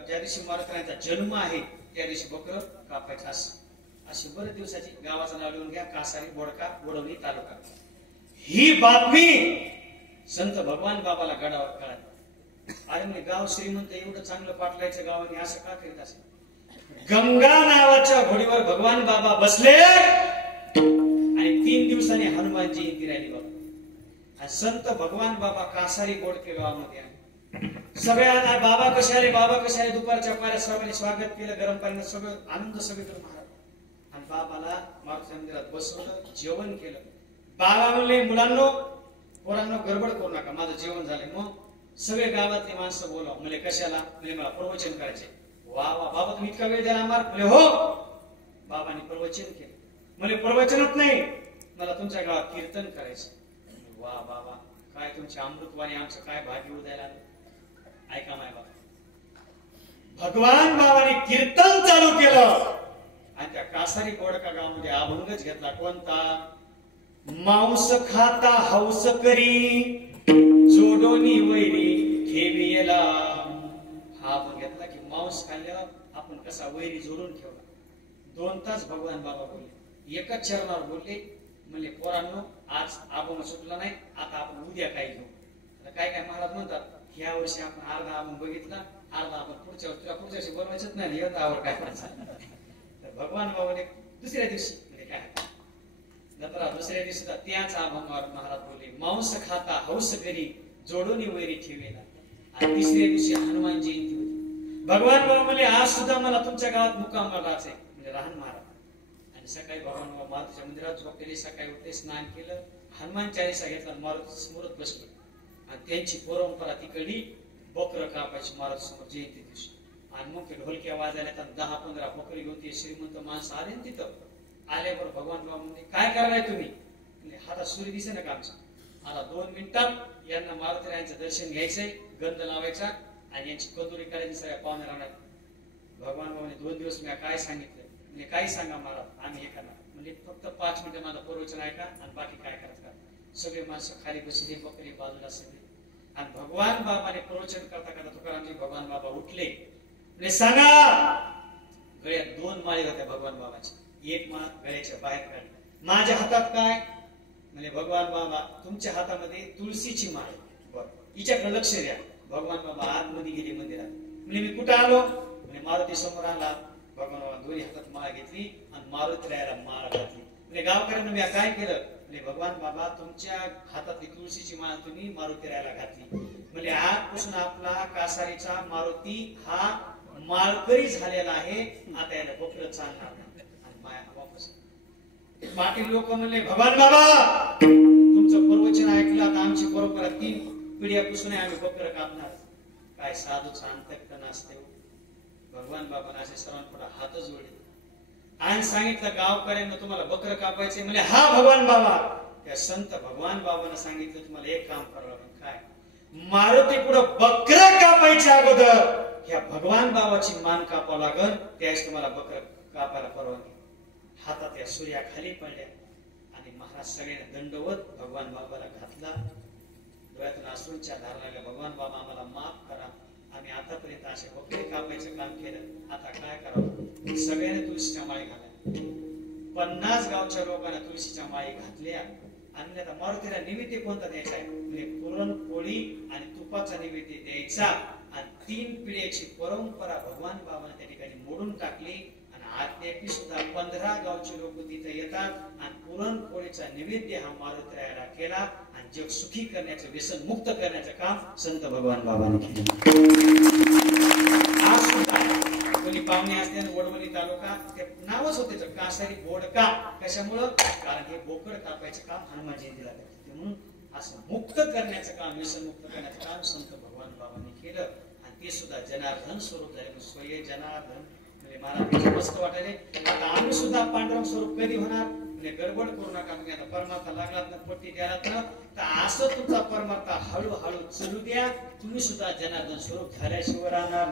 दिवशी मारुतऱ्यांचा जन्म आहे त्या दिवशी बकर कापायचं अशी बरेच दिवसाची. गावाचं नाव लिहून घ्या कासारी बोडका, वडवणी तालुका. ही बातमी संत भगवान बाबाला गडावर कळाली. अरे म्हणजे गाव श्रीमंत एवढं चांगलं पाटलायचं गाव आणि असं का करीत असेल. गंगा नावाच्या घोडीवर भगवान बाबा बसले आणि 3 दिवसांनी हनुमान जयंती राहिली बाबा. आणि संत भगवान बाबा कासारी बोडके गावामध्ये आले. सगळ्यांना बाबा कसे आले, बाबा कसे आले, दुपारच्या पाऱ्या सर्वांनी स्वागत केलं, गरम पाण्यात सगळं आनंद सगळीकडे महाराज. आणि बाबाला मारुती मंदिरात बसवलं, जेवण केलं. बाबा म्हणले मुलांनो पोरांनो गडबड करू नका, माझं जेवण झाले. मग सगळे गावातले माणसं बोलवा. म्हणजे कशाला, म्हणजे मला प्रवचन करायचे. वा वा बाबा तुम्ही इतका वेळ द्याला मार. म्हणजे हो. बाबांनी प्रवचन केलं. म्हणजे प्रवचनच नाही, मला तुमच्या गावात कीर्तन करायचं. वा बाबा काय तुमची अमृतवाणी, आमचं काय भाग्य उद्याला. ऐका माय बाबा, भगवान बाबाने कीर्तन चालू केलं आणि त्या कासारी बोडका गावामध्ये अभंगच घेतला. कोणता, मांस खाता हौस करी जोडोनी वैरी ठेवियला. हा आपण घेतला की मांस खाल्ल्यावर आपण कसा वैरी जोडून ठेवला. 2 तास भगवान बाबा बोलले, एकच चरणावर बोलले. म्हणले पोरांनो आज अभंग सुटला नाही, आता आपण उद्या काय घेऊ. काय काय महाराज म्हणतात ह्या वर्षी आपण अर्धा अभंग बघितला, अर्धा आपण पुढच्या वर्षी बनवायचंच नाही, आवर काय करायचं. तर भगवान बाबाने दुसऱ्या दिवशी म्हणजे काय दसरा दुसऱ्या दिवशी त्याच अभंगावर महाराज बोलले, मांस खाता हौस करी जोडोनी वैरी ठेवेला. आणि तिसऱ्या दिवशी हनुमान जयंती होती. भगवान बाबा म्हणले आज सुद्धा मला तुमच्या गावात मुक्काम राहायचंय. म्हणजे राहण महाराज आणि सकाळी भगवान मारुतीच्या मंदिरात झोपलेली, सकाळी उठले, स्नान केलं, हनुमान चालीसा घेतला, मारुती समोरच बसलो आणि त्यांची परंपरा तिकडली बकरं कापायची मारुती समोर जयंती दिवशी. आणि मग ते ढोलक्या वाजायला 10-15 बकरी घेऊन ते श्रीमंत माणसं आले ना तिथं. आल्यावर भगवान बाबा म्हणजे काय करायला तुम्ही? हातात सूर्य दिसे ना का आमचा, आता 2 मिनिटात यांना मारुती रायांचं दर्शन घ्यायचंय, गंध लावायचा आणि यांची कंदुरी करायची सगळ्या पाहुण्या राहणार. भगवान बाबाने 2 दिवस मी काय सांगितलं म्हणजे काही सांगा महाराज, आम्ही हे करणार. म्हणजे फक्त 5 मिनिटं माझं प्रवचन ऐका आणि बाकी काय करायचं का. सगळे माणसं खाली बसले, बकरी बाजूला सगळे. आणि भगवान बाबाने प्रवचन करता करता तुकारामजी भगवान बाबा उठले म्हणजे सांगा. गळ्यात 2 माळे होत्या भगवान बाबाची, एक माळ गळ्याच्या बाहेर काढली. माझ्या हातात काय म्हणजे भगवान बाबा तुमच्या हातामध्ये तुळशीची माळ. बरं, हिच्याकडे लक्ष द्या. भगवान बाबा आतमध्ये गेले मंदिरात. म्हणजे मी कुठं आलो म्हणजे मारुती समोर आला. भगवान बाबा दोन्ही हातात माळ घेतली आणि मारुती रायाला माळ घातली. म्हणजे गावकऱ्यांना मी काय केलं म्हणजे भगवान बाबा तुमच्या हातातली तुळशीची माळ तुम्ही मारुती रायाला घातली. म्हणजे आजपासून आपला कासारीचा मारुती हा माळकरी झालेला आहे. आता याला बकरं चालणार नाही. आणि माया वापस पाटील लोक म्हणले भगवान बाबा तुमचं प्रवचन ऐकलं, आता आमची परंपरा 3 पिढ्यापासून आम्ही बकरं कापणार. काय साधूचा अंतकरण असते. भगवान बाबांना असे सर्वांपुढे हात जोडले आणि सांगितलं गावकऱ्यांना तुम्हाला बकरं कापायचे म्हणजे हा भगवान बाबा. त्या संत भगवान बाबांना सांगितलं तुम्हाला एक काम करावं लागेल. काय? मारुती पुढे बकरं कापायच्या अगोदर ह्या भगवान बाबाची मान कापावं लागल, त्यावेळेस तुम्हाला बकरं कापायला परवानगी. हातात या सूर्या खाली पडल्या आणि महाराज सगळ्यांना दंडवत भगवान बाबाला घातला. डोळ्यातून अश्रूंच्या धार लागल्या. भगवान बाबा आम्हाला माफ करा, आम्ही आतापर्यंत असे बकरे कापायचं काम केलं, आता काय करावं. सगळ्यांनी तुळशीच्या माळी घातल्या. 50 गावच्या लोकांना तुळशीच्या माळी घातल्या. आणि आता मारुतीला नैवेद्य कोणता द्यायचा आहे म्हणजे पुरणपोळी आणि तुपाचा नैवेद्य द्यायचा. आणि 3 पिढ्याची परंपरा भगवान बाबाने त्या ठिकाणी मोडून टाकली. आणि आजदेखील सुद्धा 15 गावचे लोक तिथे येतात आणि पुरणपोळीचा नैवेद्य हा मारुती रायाला केला आणि जग सुखी करण्याचं, व्यसन मुक्त करण्याचं काम संत भगवान बाबाने केलं. आज सुद्धा कोणी पाहुणे असते वडवणी तालुका ते नावच होते कासारी बोडका. कशामुळं? कारण हे बोकड कापायचं काम हनुमान जयंतीला करते. म्हणून असं मुक्त करण्याचं काम, व्यसन मुक्त करण्याचं काम संत भगवान बाबांनी केलं. आणि ते सुद्धा जनार्दन स्वरूप झाले. स्वय जनार्दन म्हणजे मला मस्त वाटायले. आता आम्ही सुद्धा पांडुरंग स्वरूप कधी होणार म्हणजे गडबड करू नका. म्हणजे आता परमार्थ लागलात ना, पट्टी द्यालात ना, तर असं तुमचा परमार्थ हळूहळू चलू द्या. तुम्ही सुद्धा जनार्दन स्वरूप झाल्याशिवाय राहणार.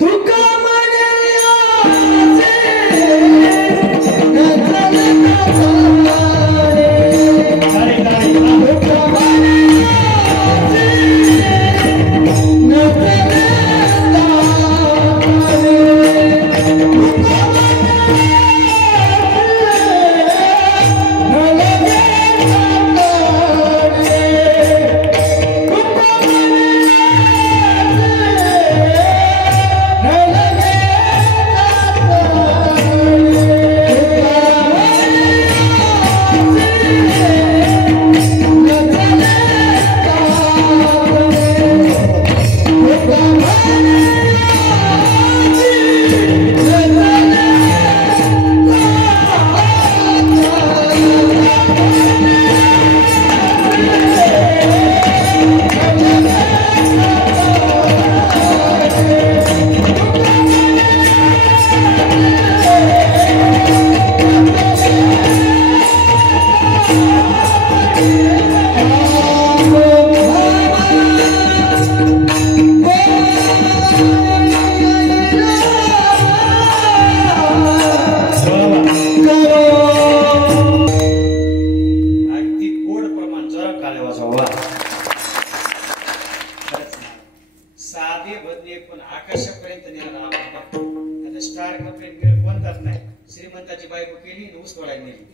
श्रीमंताची बायको केली ऊस तोडायला नेली.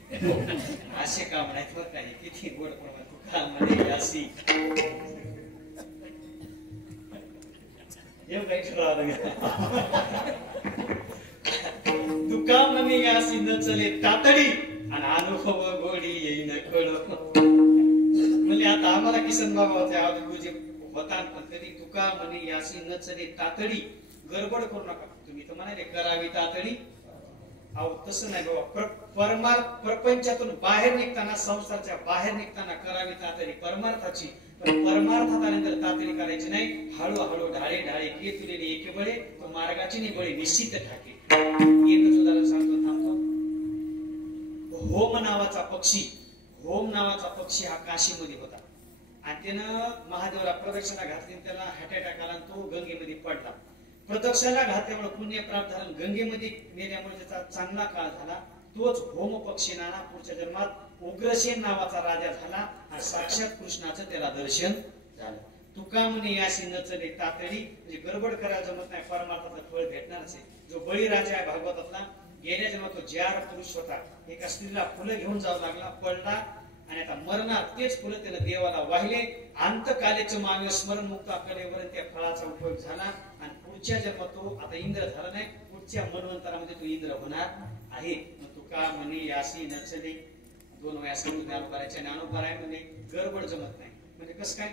असे काम नाही बरं काही. किती गोड काम म्हणजे अशी तुका म्हणे अशी न चले तातडी आणि अनुभव गोडी येईन कळ. म्हणजे आता आम्हाला किसन बाबा होते गुरुजी होता कधी तुका म्हणे अशी न चले तातडी. गडबड करू नका. तुम्ही तर म्हणाले करावी तातडी अहो तसं नाही बाबा, प्रपंचातून बाहेर निघताना, संसाराच्या बाहेर निघताना करावी तातडी परमार्थाची, पण परमार्थात आल्यानंतर तातडी करायची नाही. हळूहळू ढाळे ढाळे के तुलेले एके बळे, तो मार्गाची नाही बळे निश्चित ठाके. एकच उदाहरण सांगतो, थांबतो. होम नावाचा पक्षी हा काशीमध्ये होता आणि त्यानं महादेवाला प्रदक्षिणा घातली, त्याला हार्ट अटॅक आला, तो गंगेमध्ये पडला. प्रदक्षिणा घातल्यामुळे पुण्य प्राप्त झालं, गंगेमध्ये मेल्यामुळे त्याचा चांगला काळ झाला. तोच होम पक्षी नाना पुढच्या जन्मात उग्रसेन नावाचा राजा झाला आणि साक्षात कृष्णाचं त्याला दर्शन झालं. तुका म्हणे याशी नचले तातडी, म्हणजे गडबड करायला जमत नाही, परमार्थाचं फळ भेटणारच आहे. जो बळीराजा आहे भागवतातला, गेल्या जन्मात तो जार पुरुष होता. एका स्त्रीला फुलं घेऊन जावं लागला, पडला आणि आता मरणार तेच फुलं त्याला देवाला वाहिले. अंतकालेचं मानव स्मरण मुक्त कलेवर त्या फळाचा उपयोग झाला आणि पुढच्या जन्मात तो आता इंद्र झाला नाही, पुढच्या मनवंतरामध्ये तो इंद्र होणार आहे. मग तुका म्हणे याशी नचले, 2 वेळा सांगून ज्ञान करायचे, ज्ञानोबाराय म्हणे गडबड जमत नाही. म्हणजे कसं काय,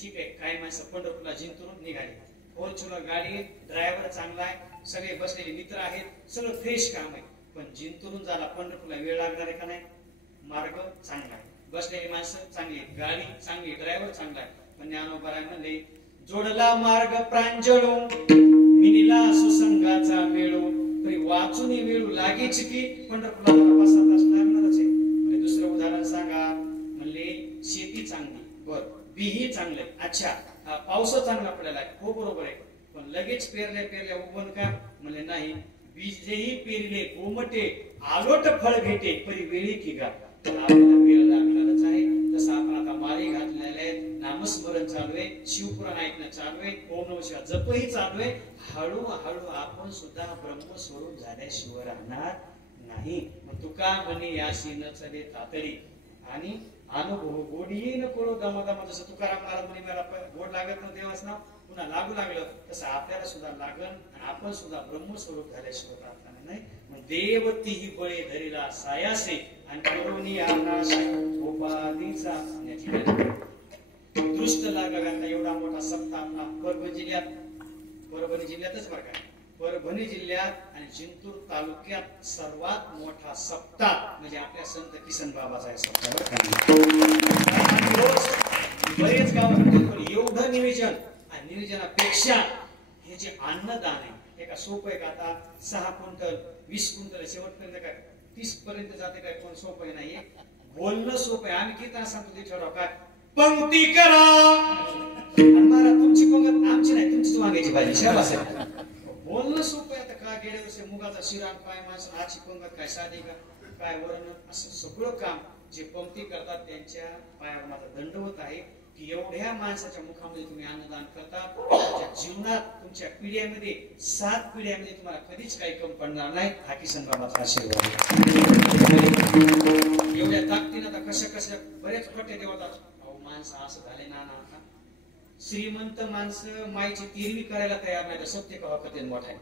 ठीक आहे, काही माणसं पंढरपूरला जिंतून निघाली, फोरच्युनर गाडी, ड्रायव्हर चांगला आहे, सगळे बसलेले मित्र आहेत, सगळं फ्रेश काम आहे. पण जिंतूरून जायला पंढरपूरला वेळ लागणार आहे का नाही? मार्ग चांगला आहे, बसलेली माणसं चांगली, गाडी चांगली, ड्रायव्हर चांगला आहे. पण ज्ञानोबाराय म्हणले जोडला मार्ग प्रांजळू, मिनिला सुसंगाचा मेळू, तरी वाचून वेळू लागेच की पंढरपूरला 5-7 तास लागणारच आहे. म्हणजे दुसरं उदाहरण सांगा, म्हणले शेती चांगली, बर, बीही चांगलं, अच्छा, पाऊस चांगला पडलेला आहे, हो बरोबर आहे, पण लगेच पेरल्या उगवण का? म्हणले नाही, बीजेही पेरले गोमटे, आलोट फळ भेटे, परी वेळी की गा. आपल्याला वेळ लागणारच आहे. तसं आपण आता माळी घातलेले आहेत, नामस्मरण चालू आहे, शिवपुराण ऐकणं चालू आहे, ओम नमः शिवाय जपही चालू आहे. हळूहळू आपण सुद्धा ब्रह्मस्वरूप झाल्याशिवाय राहणार नाही. मग तुका म्हणे याशी नचले तातडी, आणि अनुभव गोडी न कळो दमादमा. जसं तुकाराम महाराज म्हणे मला गोड लागत नव्हतं देवाचं नाव, पुन्हा लागू लागलं, तसं आपल्याला सुद्धा लागन आणि आपण सुद्धा ब्रह्मस्वरूप झाल्याशिवाय राहणार नाही. मग देव तीही बळे धरीला सायासे आणि करोनी आकाश उपाधीचा. दृष्ट लागला एवढा मोठा सप्ताह आपला परभणी जिल्ह्यातच बरं का, परभणी जिल्ह्यात आणि जिंतूर तालुक्यात सर्वात मोठा सप्ताह म्हणजे आपल्या संत किसन बाबाचा आहे सप्ताह. बरेच गाव एवढं नियोजन आणि नियोजनापेक्षा हे जे अन्नदान आहे हे का सोपं आहे का? आता 6 क्विंटल 20 क्विंटल शेवटपर्यंत काय 30 पर्यंत जाते काय? कोण सोपं नाहीये. बोलणं सोपं आहे. आम्ही किती सांगतो ते ठरवा काय पंक्ती करा महाराज, तुमची पंगत आमची नाही, तुमचीच वांग्याची भाजी शाबास आहे. बोलणं सोपं आहे. आता काय गेले वर्षी मुगाचा शिरा काय माणसं आजची पंगत काय साधी का काय वरण, असं सगळं काम जे पंक्ती करतात त्यांच्या पायावर माझा दंडवत आहे की एवढ्या माणसाच्या मुखामध्ये तुम्ही अन्नदान करता. तुमच्या जीवनात तुमच्या पिढ्यामध्ये 7 पिढ्यामध्ये तुम्हाला कधीच काही कमी पडणार नाही. हा किसन बाबाचा आशीर्वाद. एवढ्या ताकदीनं आता कशा बरेच पट्टे देवतात. अहो माणसं असं झाले ना श्रीमंत माणसं माईची तिरवी करायला तयार नाही. सत्य कवा कधी मोठा आहे.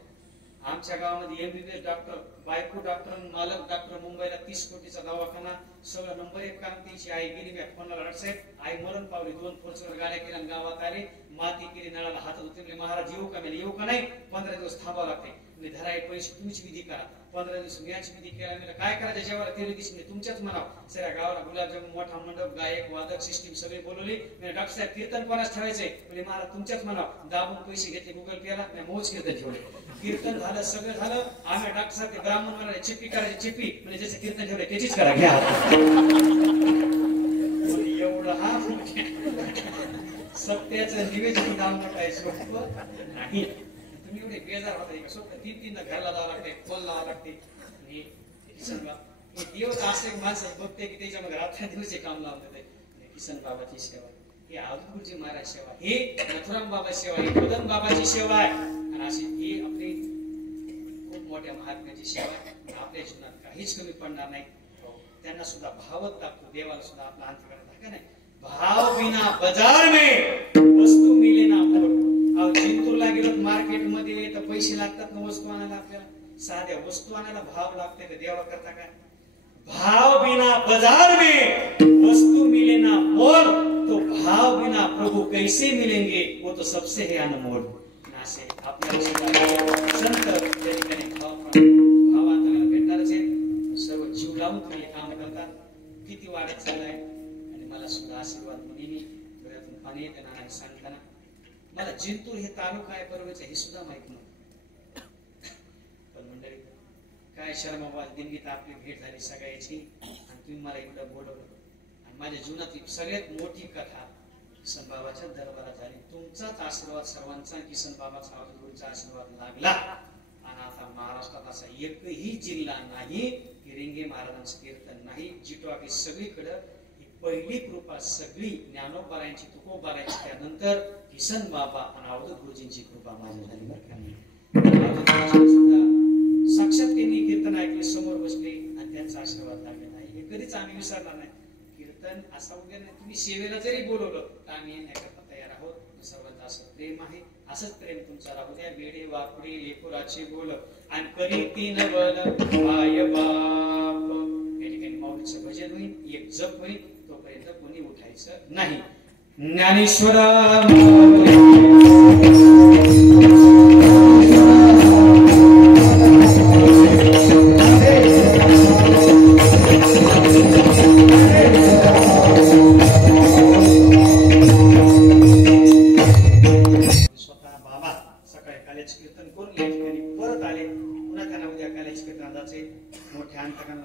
आमच्या गावामध्ये MBBS डॉक्टर, बायको डॉक्टर, मालक डॉक्टर, मुंबईला 30 कोटीचा दवाखाना, सगळं नंबर 1 काम. तिची आई गेली, मी फोनला रडसाहेब आई मरण पावली. 2 फोरचूर गाड्या केल्या, गावात आले, माती केली, नळाला हात होते. महाराज येऊ का? येऊ का नाही? 15 दिवस थांबावं लागते. मी धराय पैसे तुमची विधी करा. 15 दिवस याची विधी केला. मी काय करायचं जेव्हा 13 दिवशी तुमच्याच म्हणावं. सगळ्या गावाला गुलाबजामुन, मोठा मंडप, गायक, वादक, सिस्टीम सगळे बोलवले. मी डॉक्टर साहेब कीर्तन कोणाच ठेवायचंय? म्हणजे महाराज तुमच्याच म्हणावं. दाबून पैसे घेतले, गुगल पेला, मोज कीर्तन ठेवले. कीर्तन झालं, सगळं झालं. आम्ही डॉक्टर साहेब ते ब्राह्मण म्हणाले चिप्पी करायची, चिप्पी म्हणजे जसे कीर्तन ठेवले त्याचीच करा घ्या. एवढं हा सत्याचं निवेदन दाम काय सोपं नाही. तुम्ही एवढे बेजार होता का? सोपं 3-3 घरला जावं लागते, फोन लावावं लागते. किसन बाबा देव असे माणसं बघते की त्याच्यामध्ये रात्र दिवस काम लावतात. किसन बाबाची सेवा, हे आदुरजी महाराज सेवा, हे नथुराम बाबा सेवा, ही मदन बाबाची सेवा आहे. आणि अशी ही आपली खूप मोठ्या महात्म्याची सेवा आहे. आपल्या जीवनात काहीच कमी पडणार नाही. त्यांना सुद्धा भावत लागतो. देवाला सुद्धा आपला अंतकरण धाका नाही. भाव बिना बाजार में वस्तू मिले ना मोल. जिंतूरला गेलो मार्केट मध्ये तर पैसे लागतात ना वस्तू आणायला. आपल्याला साध्या वस्तू आणायला भाव लागते का? देवा करता काय? भाव बिना बाजार में वस्तू मिले ना मोल, तो भाव बिना प्रभु कैसे मिलेंगे, वो तो सबसे है अनमोल. नासे आपल्याला संत त्या ठिकाणी भावांतराला भेटणार काम करतात, किती वाढत चाललाय आणि मला सुद्धा आशीर्वाद मुलीने डोळ्यातून पाणी येते नानाने सांगताना. मला जिंतूर हे तालुका आहे बरोबरच हे सुद्धा माहित नव्हतं. पण मंडळी काय शर्माबाद दिंडीत आपली भेट झाली सगळ्याची आणि तुम्ही मला इकडं बोलवलं आणि माझ्या जीवनातली सगळ्यात मोठी कथा किसन बाबाच्या दरबारात झाली. तुमचाच आशीर्वाद सर्वांचा, किसन बाबाचा अवधूतचा आशीर्वाद लागला आणि आता महाराष्ट्रात असा एकही जिल्हा नाही की रेंगे महाराजांचं कीर्तन नाही. जिटवाकी सगळीकडं ही पहिली कृपा सगळी ज्ञानोबारायांची तुकोबारायांची, त्यानंतर किसन बाबा आणि अवधूत गुरुजींची कृपा माझ्या झाली बरं का. सुद्धा साक्षात त्यांनी कीर्तन ऐकले, समोर बसले आणि त्यांचा आशीर्वाद लागला नाही. हे कधीच आम्ही विसरणार नाही. कीर्तन असा उद्या नाही, तुम्ही सेवेला जरी बोलवलं तर आम्ही येण्याकरता तयार आहोत. सर्वांचं असं प्रेम आहे, असंच प्रेम तुमचा राहू द्या. वेडे वाकडी लेकुराचे बोल आणि करी तीन बल पाय बाप. या ठिकाणी माऊलीचं भजन होईल, एक जप होईल, तोपर्यंत कोणी उठायचं नाही. ज्ञानेश्वरा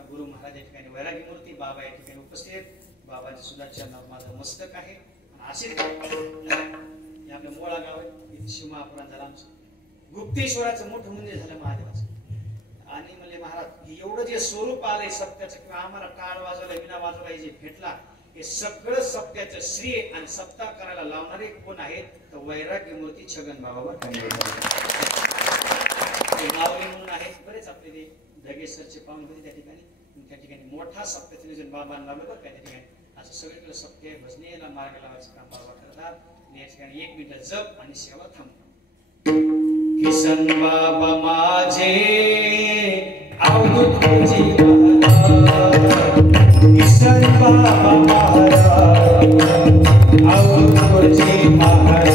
गुरु महाराज या ठिकाणी वैरागी मूर्ती बाबा या ठिकाणी उपस्थित. बाबांच्या सुद्धा चरणावर माझं मस्तक आहे. असेच आपलं मोळा गाव आहे, इथे शिवमहापुराण झालं आमचं. गुप्तेश्वराचं मोठं मंदिर झालं महादेवाचं. आणि म्हणले महाराज एवढं जे स्वरूप आलंय सत्याचं किंवा आम्हाला टाळ वाजवला विना वाजवला जे भेटला हे सगळं सत्याचं श्री आणि सत्ता करायला लावणारे कोण आहेत तर वैराग्य मूर्ती छगन बाबावर माऊली म्हणून आहेत. बरेच आपले ते धगेश्वरचे पाहुणे होते त्या ठिकाणी मोठा सत्याचं नियोजन बाबांना लावलं बरं का. त्या ठिकाणी असं सगळीकडे सत्य भजनेला मार्ग लावायचं काम बाबा करतात. या ठिकाणी 1 मिनिट जप आणि सेवा थांबतो. किसन बाबा माझे अवधूत गुरुजी महाराज, किसन बाबा महाराज अवधूत गुरुजी महाराज.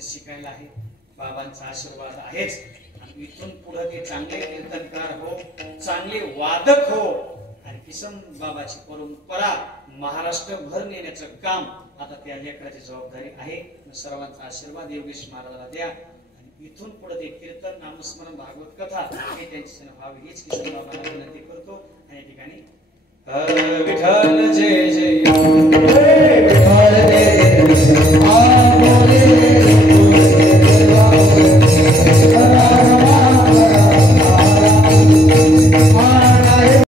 शिकायला आहे. बाबांचा आशीर्वाद आहेच. इथून पुढे ते चांगले कीर्तनकार हो, चांगले वादक हो आणि किसन बाबाची परंपरा महाराष्ट्रभर नेण्याचं काम आता त्या लेकराची जबाबदारी आहे. सर्वांचा आशीर्वाद योगेश महाराजाला द्या आणि इथून पुढे ते कीर्तन नामस्मरण भागवत कथा हे त्यांची व्हावी हीच किसन बाबांना विनंती करतो. आणि या ठिकाणी